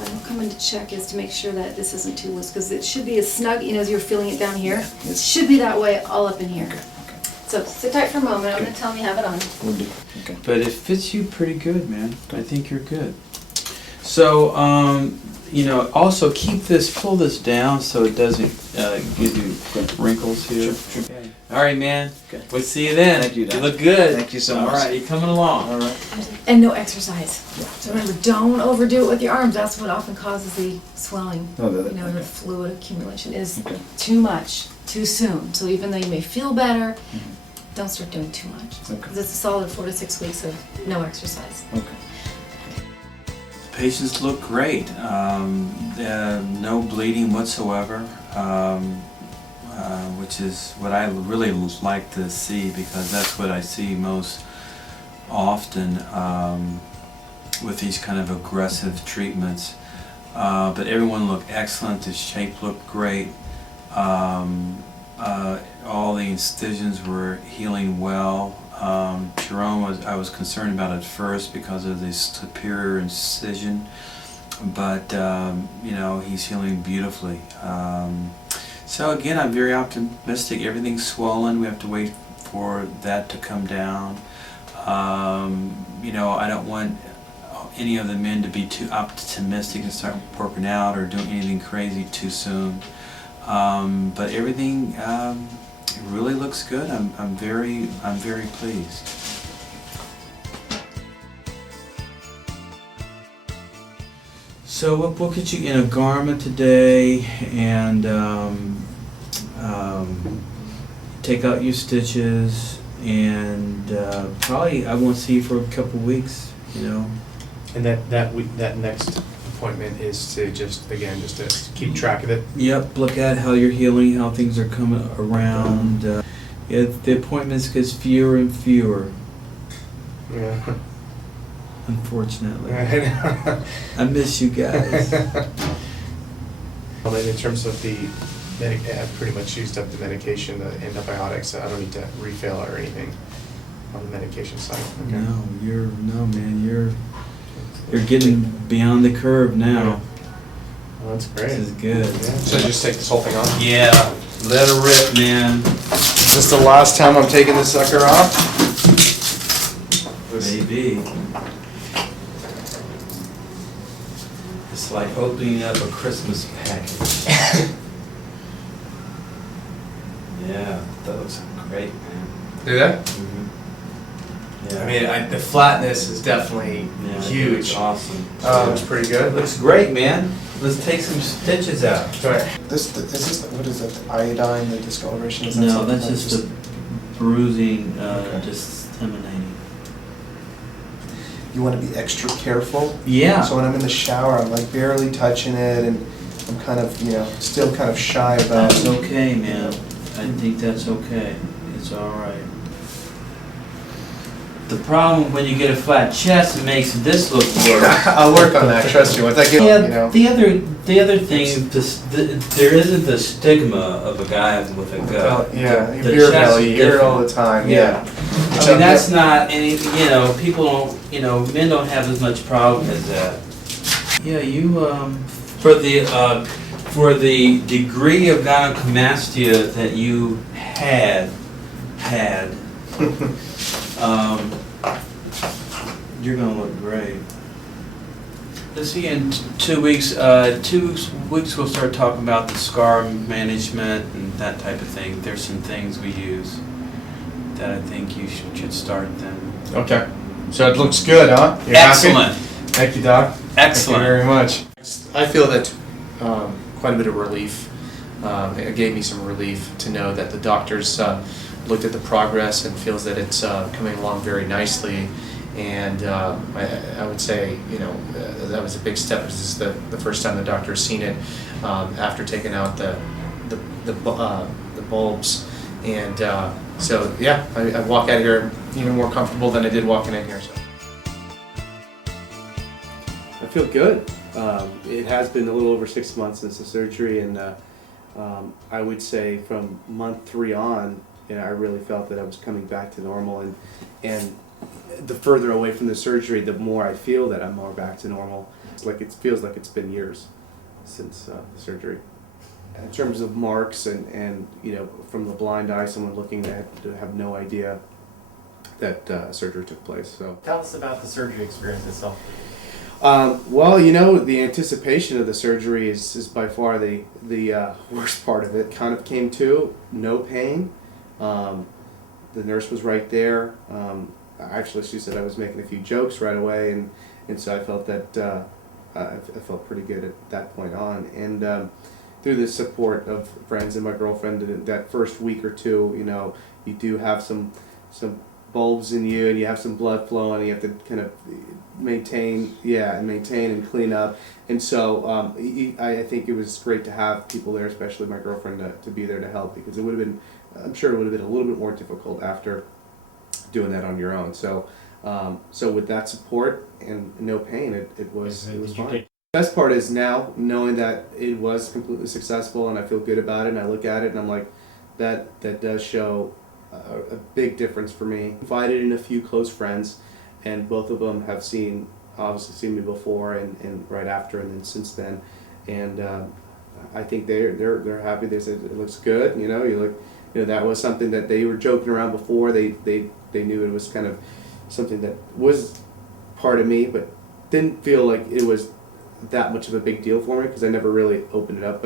he'll come in to check is to make sure that this isn't too loose, because it should be as snug, you know, as you're feeling it down here. Yeah, It should be that way all up in here. Okay. So sit tight for a moment. I'm going to tell him you have it on. Will do. Okay. But it fits you pretty good, man. I think you're good. So, you know, also pull this down so it doesn't give you wrinkles here. Sure. Okay. All right, man. Okay. We'll see you then. Thank you, Doc. You look good. Thank you so much. All right, you're coming along. All right. And no exercise. So remember, don't overdo it with your arms. That's what often causes the swelling. Oh, You know, the fluid accumulation is Okay. too much, too soon. So even though you may feel better, don't start doing too much. Okay. Because it's a solid 4 to 6 weeks of no exercise. Okay. Patients look great. No bleeding whatsoever, which is what I really like to see, because that's what I see most often with these kind of aggressive treatments. But everyone looked excellent. The shape looked great. All the incisions were healing well. Jerome, I was concerned about at first because of the superior incision, but you know, he's healing beautifully. So again, I'm very optimistic. Everything's swollen. We have to wait for that to come down. You know, I don't want any of the men to be too optimistic and start working out or doing anything crazy too soon. But everything it really looks good. I'm very pleased. So we'll get you in a garment today and take out your stitches, and probably I won't see you for a couple weeks, you know. And that next appointment is to just to keep track of it. Yep, look at how you're healing, how things are coming around. Yeah, the appointments gets fewer and fewer. Yeah. Unfortunately. I miss you guys. Well, in terms of the I've pretty much used up the medication, the antibiotics. So I don't need to refill or anything on the medication side. Okay. You're getting beyond the curve now. Well, that's great. This is good. Yeah. So just take this whole thing off? Yeah, let her rip, man. Is this the last time I'm taking this sucker off? Maybe. It's like opening up a Christmas package. Yeah, that looks great, man. Do that? Mm-hmm. Yeah. I mean, the flatness is definitely huge. It's awesome. It's pretty good. Looks great, man. Let's take some stitches out. Right. What is that? The iodine, the discoloration? Is that No, something that's like just the bruising, Okay. just emanating. You want to be extra careful. Yeah. So when I'm in the shower, I'm like barely touching it, and I'm kind of, still kind of shy about. That's okay, man. I think that's okay. It's all right. The problem when you get a flat chest, it makes this look worse. I'll work on that. Trust me. Once I get, Yeah, the other thing, there isn't the stigma of a guy with a gut. Yeah, The beer chest belly. is You hear it all different. the time. Yeah. Yeah. I mean, that's not any, people don't, men don't have as much problem as that. Yeah, you, for the degree of gynecomastia that you had, you're gonna look great. Let's see, in 2 weeks, 2 weeks we'll start talking about the scar management and that type of thing. There's some things we use that I think you should start then. Okay. So it looks good, huh? You're Excellent. happy? Thank you, Doc. Excellent. Thank you very much. I feel that quite a bit of relief. It gave me some relief to know that the doctors looked at the progress and feels that it's coming along very nicely. And I would say, that was a big step. This is the first time the doctor has seen it after taking out the bulbs. And so, yeah, I walk out here even more comfortable than I did walking in here. So. I feel good. It has been a little over 6 months since the surgery, and I would say from month 3 on, I really felt that I was coming back to normal, and the further away from the surgery, the more I feel that I'm more back to normal. It's like it feels like it's been years since the surgery. In terms of marks and from the blind eye, someone looking at to have no idea that surgery took place. So Tell us about the surgery experience itself. Well, the anticipation of the surgery is by far the worst part of it. Kind of came to no pain. The nurse was right there. Actually, she said I was making a few jokes right away, and so I felt that I felt pretty good at that point on. And through the support of friends and my girlfriend, that first week or two, you do have some bulbs in you, and you have some blood flow, and you have to kind of maintain and clean up. And so I think it was great to have people there, especially my girlfriend, to be there to help, because it would have been, I'm sure it would have been a little bit more difficult after doing that on your own. So so with that support and no pain, it was fine. The best part is now knowing that it was completely successful, and I feel good about it, and I look at it and I'm like, that does show a big difference for me. Invited in a few close friends, and both of them have obviously seen me before and right after, and then since then, and I think they're happy. They said it looks good. That was something that they were joking around before. They knew it was kind of something that was part of me, but didn't feel like it was that much of a big deal for me because I never really opened it up.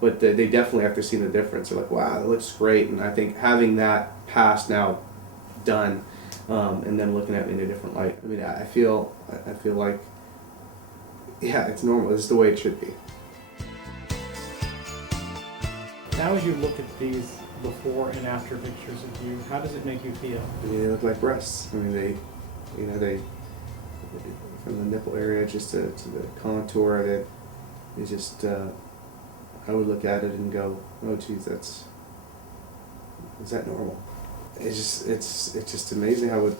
But they definitely, after seeing the difference, they're like, wow, that looks great. And I think having that past now done, and then looking at it in a different light, I mean, I feel like, yeah, it's normal. This is the way it should be. Now as you look at these before and after pictures of you, how does it make you feel? I mean, they look like breasts. I mean, they from the nipple area just to the contour of it, it's just, I would look at it and go, oh geez, is that normal? It's just amazing how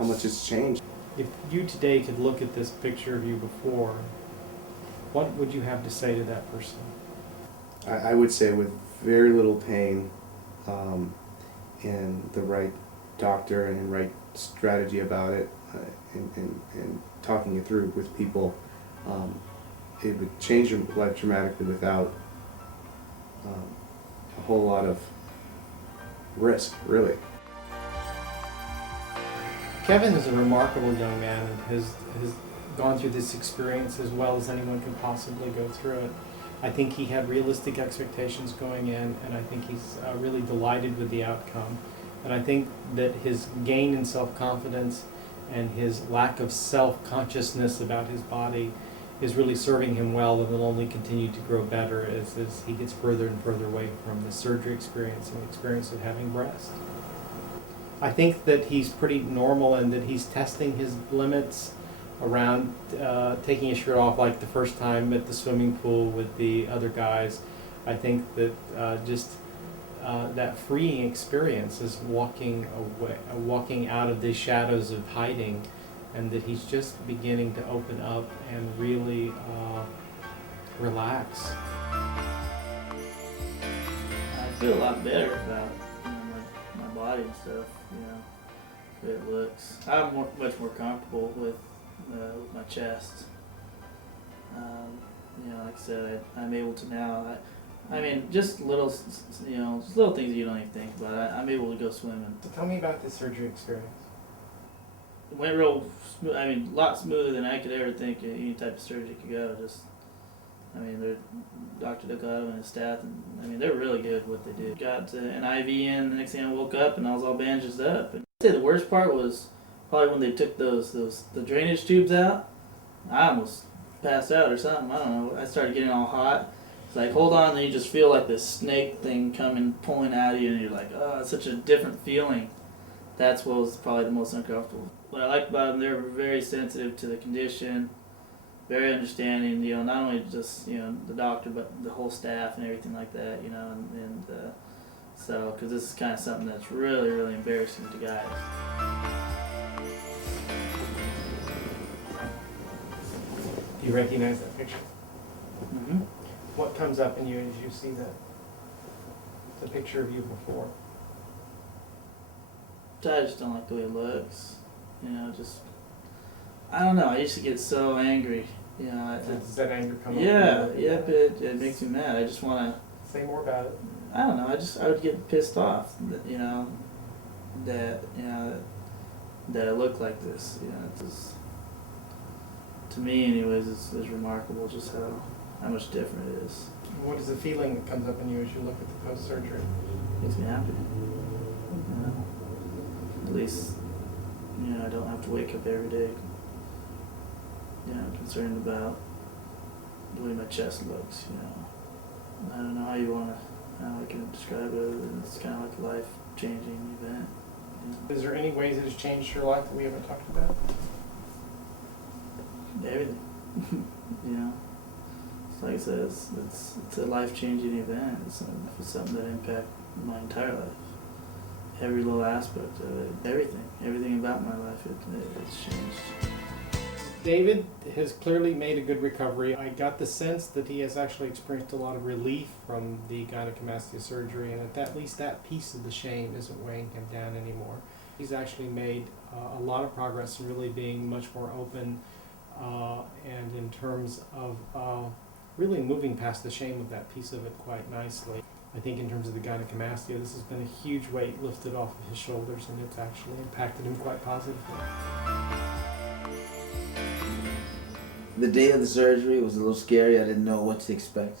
much it's changed. If you today could look at this picture of you before, what would you have to say to that person? I would say with very little pain, and the right doctor and right strategy about it, and talking it through with people, it would change your life dramatically without a whole lot of risk, really. Kevin is a remarkable young man and has gone through this experience as well as anyone can possibly go through it. I think he had realistic expectations going in, and I think he's really delighted with the outcome. And I think that his gain in self-confidence and his lack of self-consciousness about his body is really serving him well, and will only continue to grow better as he gets further and further away from the surgery experience and the experience of having breast. I think that he's pretty normal and that he's testing his limits around taking his shirt off, like the first time at the swimming pool with the other guys. I think that that freeing experience is walking out of the shadows of hiding, and that he's just beginning to open up and really relax. I feel a lot better about my body and stuff. The way it looks. I'm much more comfortable with my chest. Like I said, I'm able to now. I mean, just little things you don't even think about. I'm able to go swimming. So tell me about the surgery experience. It went real smooth. I mean, a lot smoother than I could ever think any type of surgery could go. Dr. Delgado and his staff, and they're really good at what they do. Got an IV in. The next thing I woke up and I was all bandaged up. And I'd say the worst part was probably when they took the drainage tubes out, I almost passed out or something. I don't know. I started getting all hot. It's like, hold on, and then you just feel like this snake thing coming, pulling out of you, and you're like, oh, it's such a different feeling. That's what was probably the most uncomfortable. What I liked about them, they were very sensitive to the condition, very understanding, you know, not only just, you know, the doctor, but the whole staff and everything like that, you know, and so, because this is kind of something that's really, really embarrassing to guys. Do you recognize that picture? Mm-hmm. What comes up in you as you see that? The picture of you before. I just don't like the way it looks. You know, just, I don't know. I used to get so angry. You know, Does that anger come up? yeah, yep. It makes me mad. I just want to say more about it. I don't know. I would get pissed off. That, you know, that it looked like this. You know, it's just, to me, anyways, it's remarkable just how much different it is. What is the feeling that comes up in you as you look at the post-surgery? Makes me happy. You know, at least, you know, I don't have to wake up every day, you know, concerned about the way my chest looks, you know. I don't know how I can describe it, other than it's kind of like a life-changing event. You know. Is there any ways it has changed your life that we haven't talked about? Everything. You know. It's like I said, it's a life-changing event. It's something that impacted my entire life. Every little aspect of it, everything about my life, it's changed. David has clearly made a good recovery. I got the sense that he has actually experienced a lot of relief from the gynecomastia surgery, and at least that piece of the shame isn't weighing him down anymore. He's actually made a lot of progress in really being much more open, and in terms of really moving past the shame of that piece of it quite nicely. I think in terms of the gynecomastia, this has been a huge weight lifted off of his shoulders, and it's actually impacted him quite positively. The day of the surgery was a little scary. I didn't know what to expect.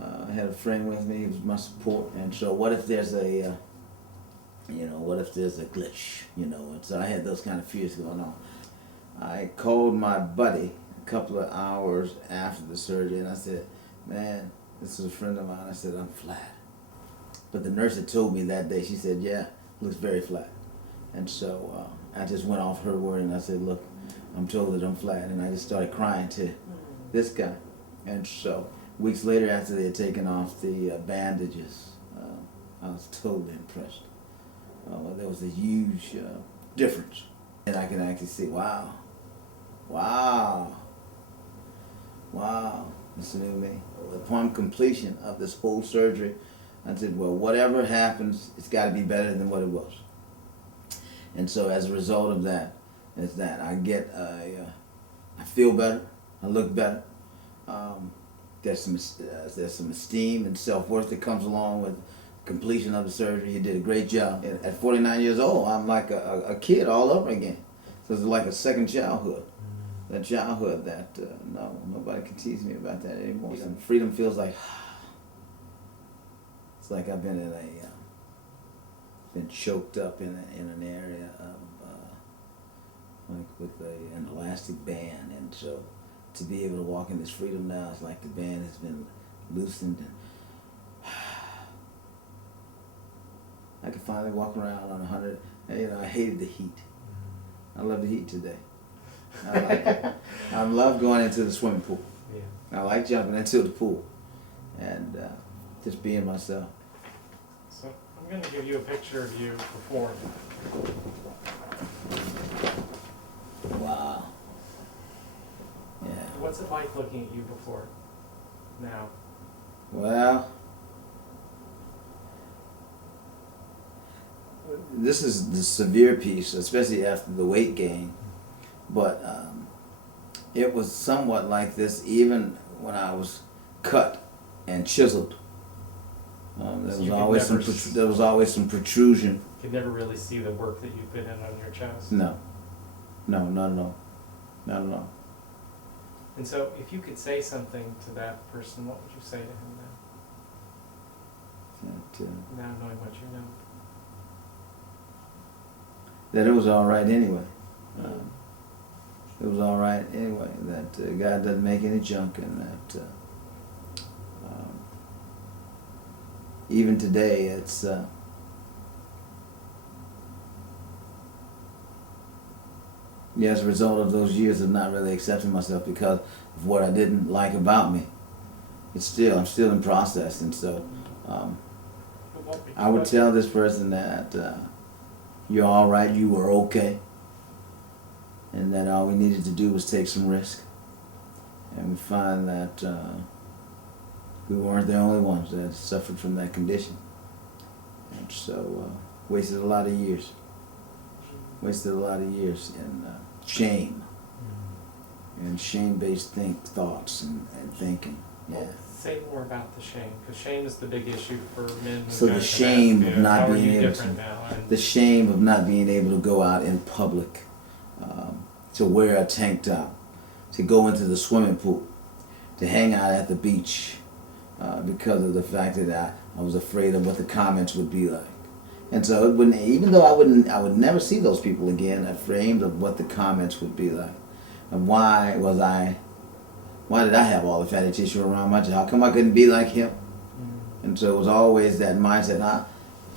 I had a friend with me. He was my support. And so what if there's a glitch, you know? And so I had those kind of fears going on. I called my buddy a couple of hours after the surgery, and I said, man, this is a friend of mine. I said, I'm flat. But the nurse had told me that day, she said, yeah, looks very flat. And so I just went off her word, and I said, look, I'm told that I'm flat. And I just started crying to this guy. And so weeks later, after they had taken off the bandages, I was totally impressed. There was a huge difference. And I can actually see, wow, this new me. Upon completion of this whole surgery, I said, well, whatever happens, it's got to be better than what it was. And so as a result of that, is that I get I feel better, I look better. There's some esteem and self-worth that comes along with completion of the surgery. He did a great job. At 49 years old, I'm like a kid all over again. So it's like a second childhood. That childhood that, no, nobody can tease me about that anymore. And freedom feels like, it's like I've been been choked up in an area of, like with an elastic band. And so to be able to walk in this freedom now, it's like the band has been loosened, and I can finally walk around on 100. You know, I hated the heat. I love the heat today. I like it. I love going into the swimming pool. Yeah. I like jumping into the pool and just being myself. So I'm going to give you a picture of you before. Wow. Yeah. What's it like looking at you before, now? Well, this is the severe piece, especially after the weight gain. But it was somewhat like this even when I was cut and chiseled. There was always some protrusion. You could never really see the work that you put in on your chest. No, not at all. Not at all. And so, if you could say something to that person, what would you say to him now? Now knowing what you know. That it was all right anyway. It was all right anyway. That God doesn't make any junk, and that even today, it's as a result of those years of not really accepting myself because of what I didn't like about me. I'm still in process, and so I would tell this person that you're all right, you were okay, and that all we needed to do was take some risk, and we find that we weren't the only ones that suffered from that condition, and so wasted a lot of years in shame and shame-based thoughts and thinking. Yeah. Well, say more about the shame, because shame is the big issue for men. So the shame of not being able to go out in public, to wear a tank top, to go into the swimming pool, to hang out at the beach, because of the fact that I was afraid of what the comments would be like. And so even though I would never see those people again, afraid of what the comments would be like. And why did I have all the fatty tissue around my jaw? How come I couldn't be like him? And so it was always that mindset,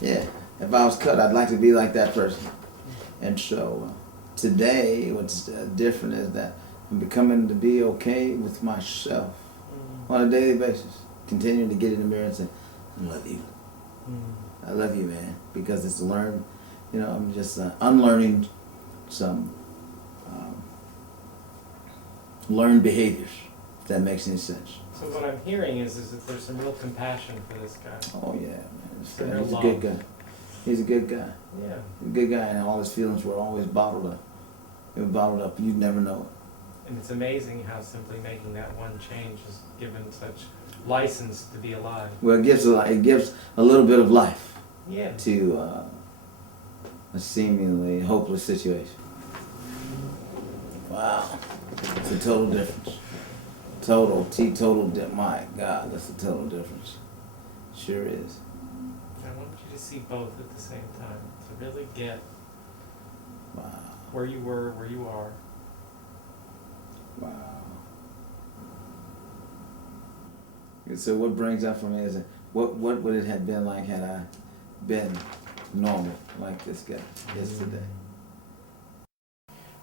if I was cut, I'd like to be like that person. And so today, what's different is that I'm becoming to be okay with myself on a daily basis. Continuing to get in the mirror and say, I love you. I love you, man, because it's learned, I'm just unlearning some learned behaviors, if that makes any sense. So what I'm hearing is that there's some real compassion for this guy. Oh yeah, man. He's real a love. good guy. He's a good guy. Yeah. He's a good guy, and all his feelings were always bottled up. They were bottled up. You'd never know it. And it's amazing how simply making that one change has given such license to be alive. Well, it gives a little bit of life to a seemingly hopeless situation. Wow, it's a total difference. My God, that's a total difference. Sure is. I want you to see both at the same time to really get where you were, where you are. Wow. So what brings up for me is what would it have been like had I been normal like this guy is today?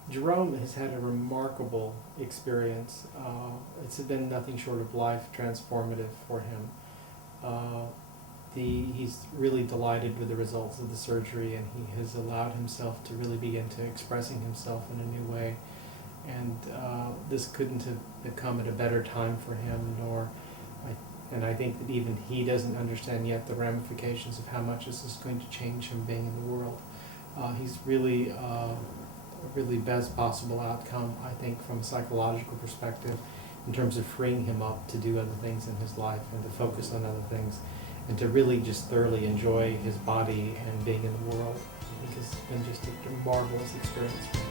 Jerome has had a remarkable experience. It's been nothing short of life transformative for him. He's really delighted with the results of the surgery, and he has allowed himself to really begin to expressing himself in a new way. And this couldn't have come at a better time for him, and I think that even he doesn't understand yet the ramifications of how much this is going to change him being in the world. He's really really best possible outcome, I think, from a psychological perspective, in terms of freeing him up to do other things in his life and to focus on other things, and to really just thoroughly enjoy his body and being in the world. I think it's been just a marvelous experience for him.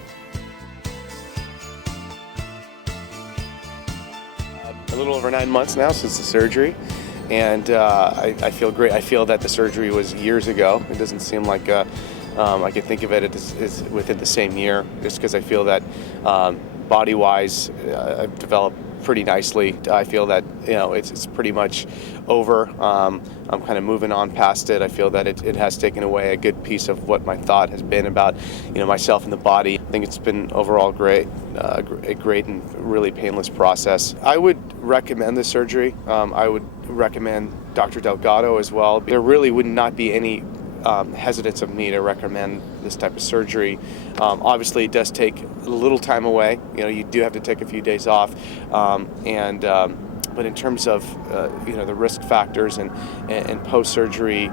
A little over 9 months now since the surgery, and I feel great. I feel that the surgery was years ago. It doesn't seem like I could think of it as within the same year, just because I feel that body-wise I've developed pretty nicely. I feel that it's pretty much over. I'm kind of moving on past it. I feel that it has taken away a good piece of what my thought has been about myself and the body. I think it's been overall great, a great and really painless process. I would recommend the surgery. I would recommend Dr. Delgado as well. There really would not be any hesitance of me to recommend this type of surgery. Obviously, it does take a little time away. You do have to take a few days off, but in terms of the risk factors and post-surgery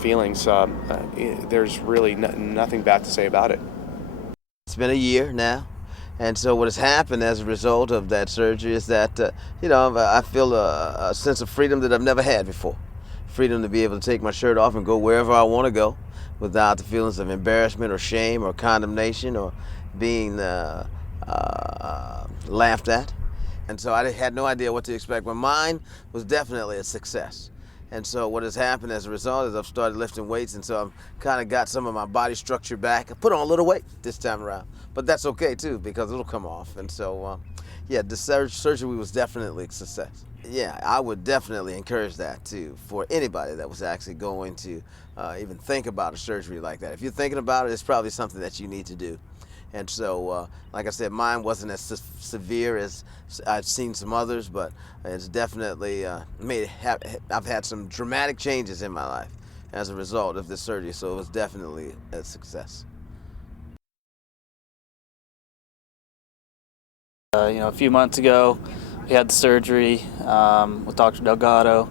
feelings, there's really nothing bad to say about it. It's been a year now, and so what has happened as a result of that surgery is that I feel a sense of freedom that I've never had before. Freedom to be able to take my shirt off and go wherever I want to go without the feelings of embarrassment or shame or condemnation or being laughed at. And so I had no idea what to expect, but mine was definitely a success. And so what has happened as a result is I've started lifting weights, and so I've kind of got some of my body structure back. I put on a little weight this time around, but that's okay too because it'll come off. And so, yeah, the surgery was definitely a success. Yeah, I would definitely encourage that too for anybody that was actually going to even think about a surgery like that. If you're thinking about it, it's probably something that you need to do. And so, like I said, mine wasn't as severe as I've seen some others, but it's definitely I've had some dramatic changes in my life as a result of this surgery, so it was definitely a success. A few months ago, we had the surgery with Dr. Delgado,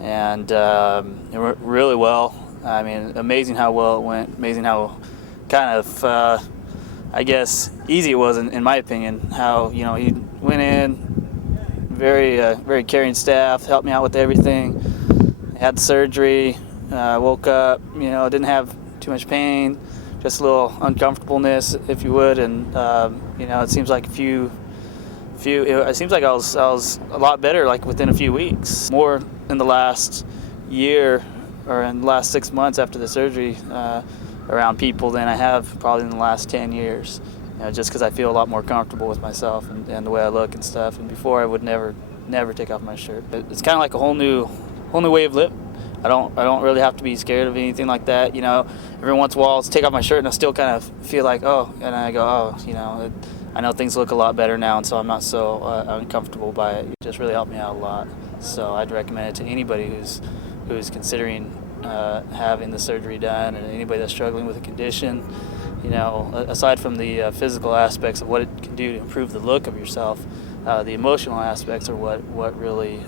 and it went really well. I mean, amazing how well it went, amazing how kind of I guess easy it was in my opinion. How he went in, very caring staff, helped me out with everything. Had the surgery, woke up, didn't have too much pain, just a little uncomfortableness, if you would, and it seems like it seems like I was a lot better like within a few weeks. More in the last year or in the last 6 months after the surgery. Around people than I have probably in the last 10 years, just because I feel a lot more comfortable with myself and the way I look and stuff. And before I would never take off my shirt. But it's kind of like a whole new way of living. I don't really have to be scared of anything like that. Every once in a while I'll take off my shirt and I still kind of feel like, and I go, I know things look a lot better now, and so I'm not so uncomfortable by it. It just really helped me out a lot. So I'd recommend it to anybody who's considering having the surgery done, and anybody that's struggling with a condition. Aside from the physical aspects of what it can do to improve the look of yourself, the emotional aspects are what really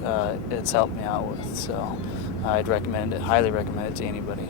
it's helped me out with. So I'd highly recommend it to anybody.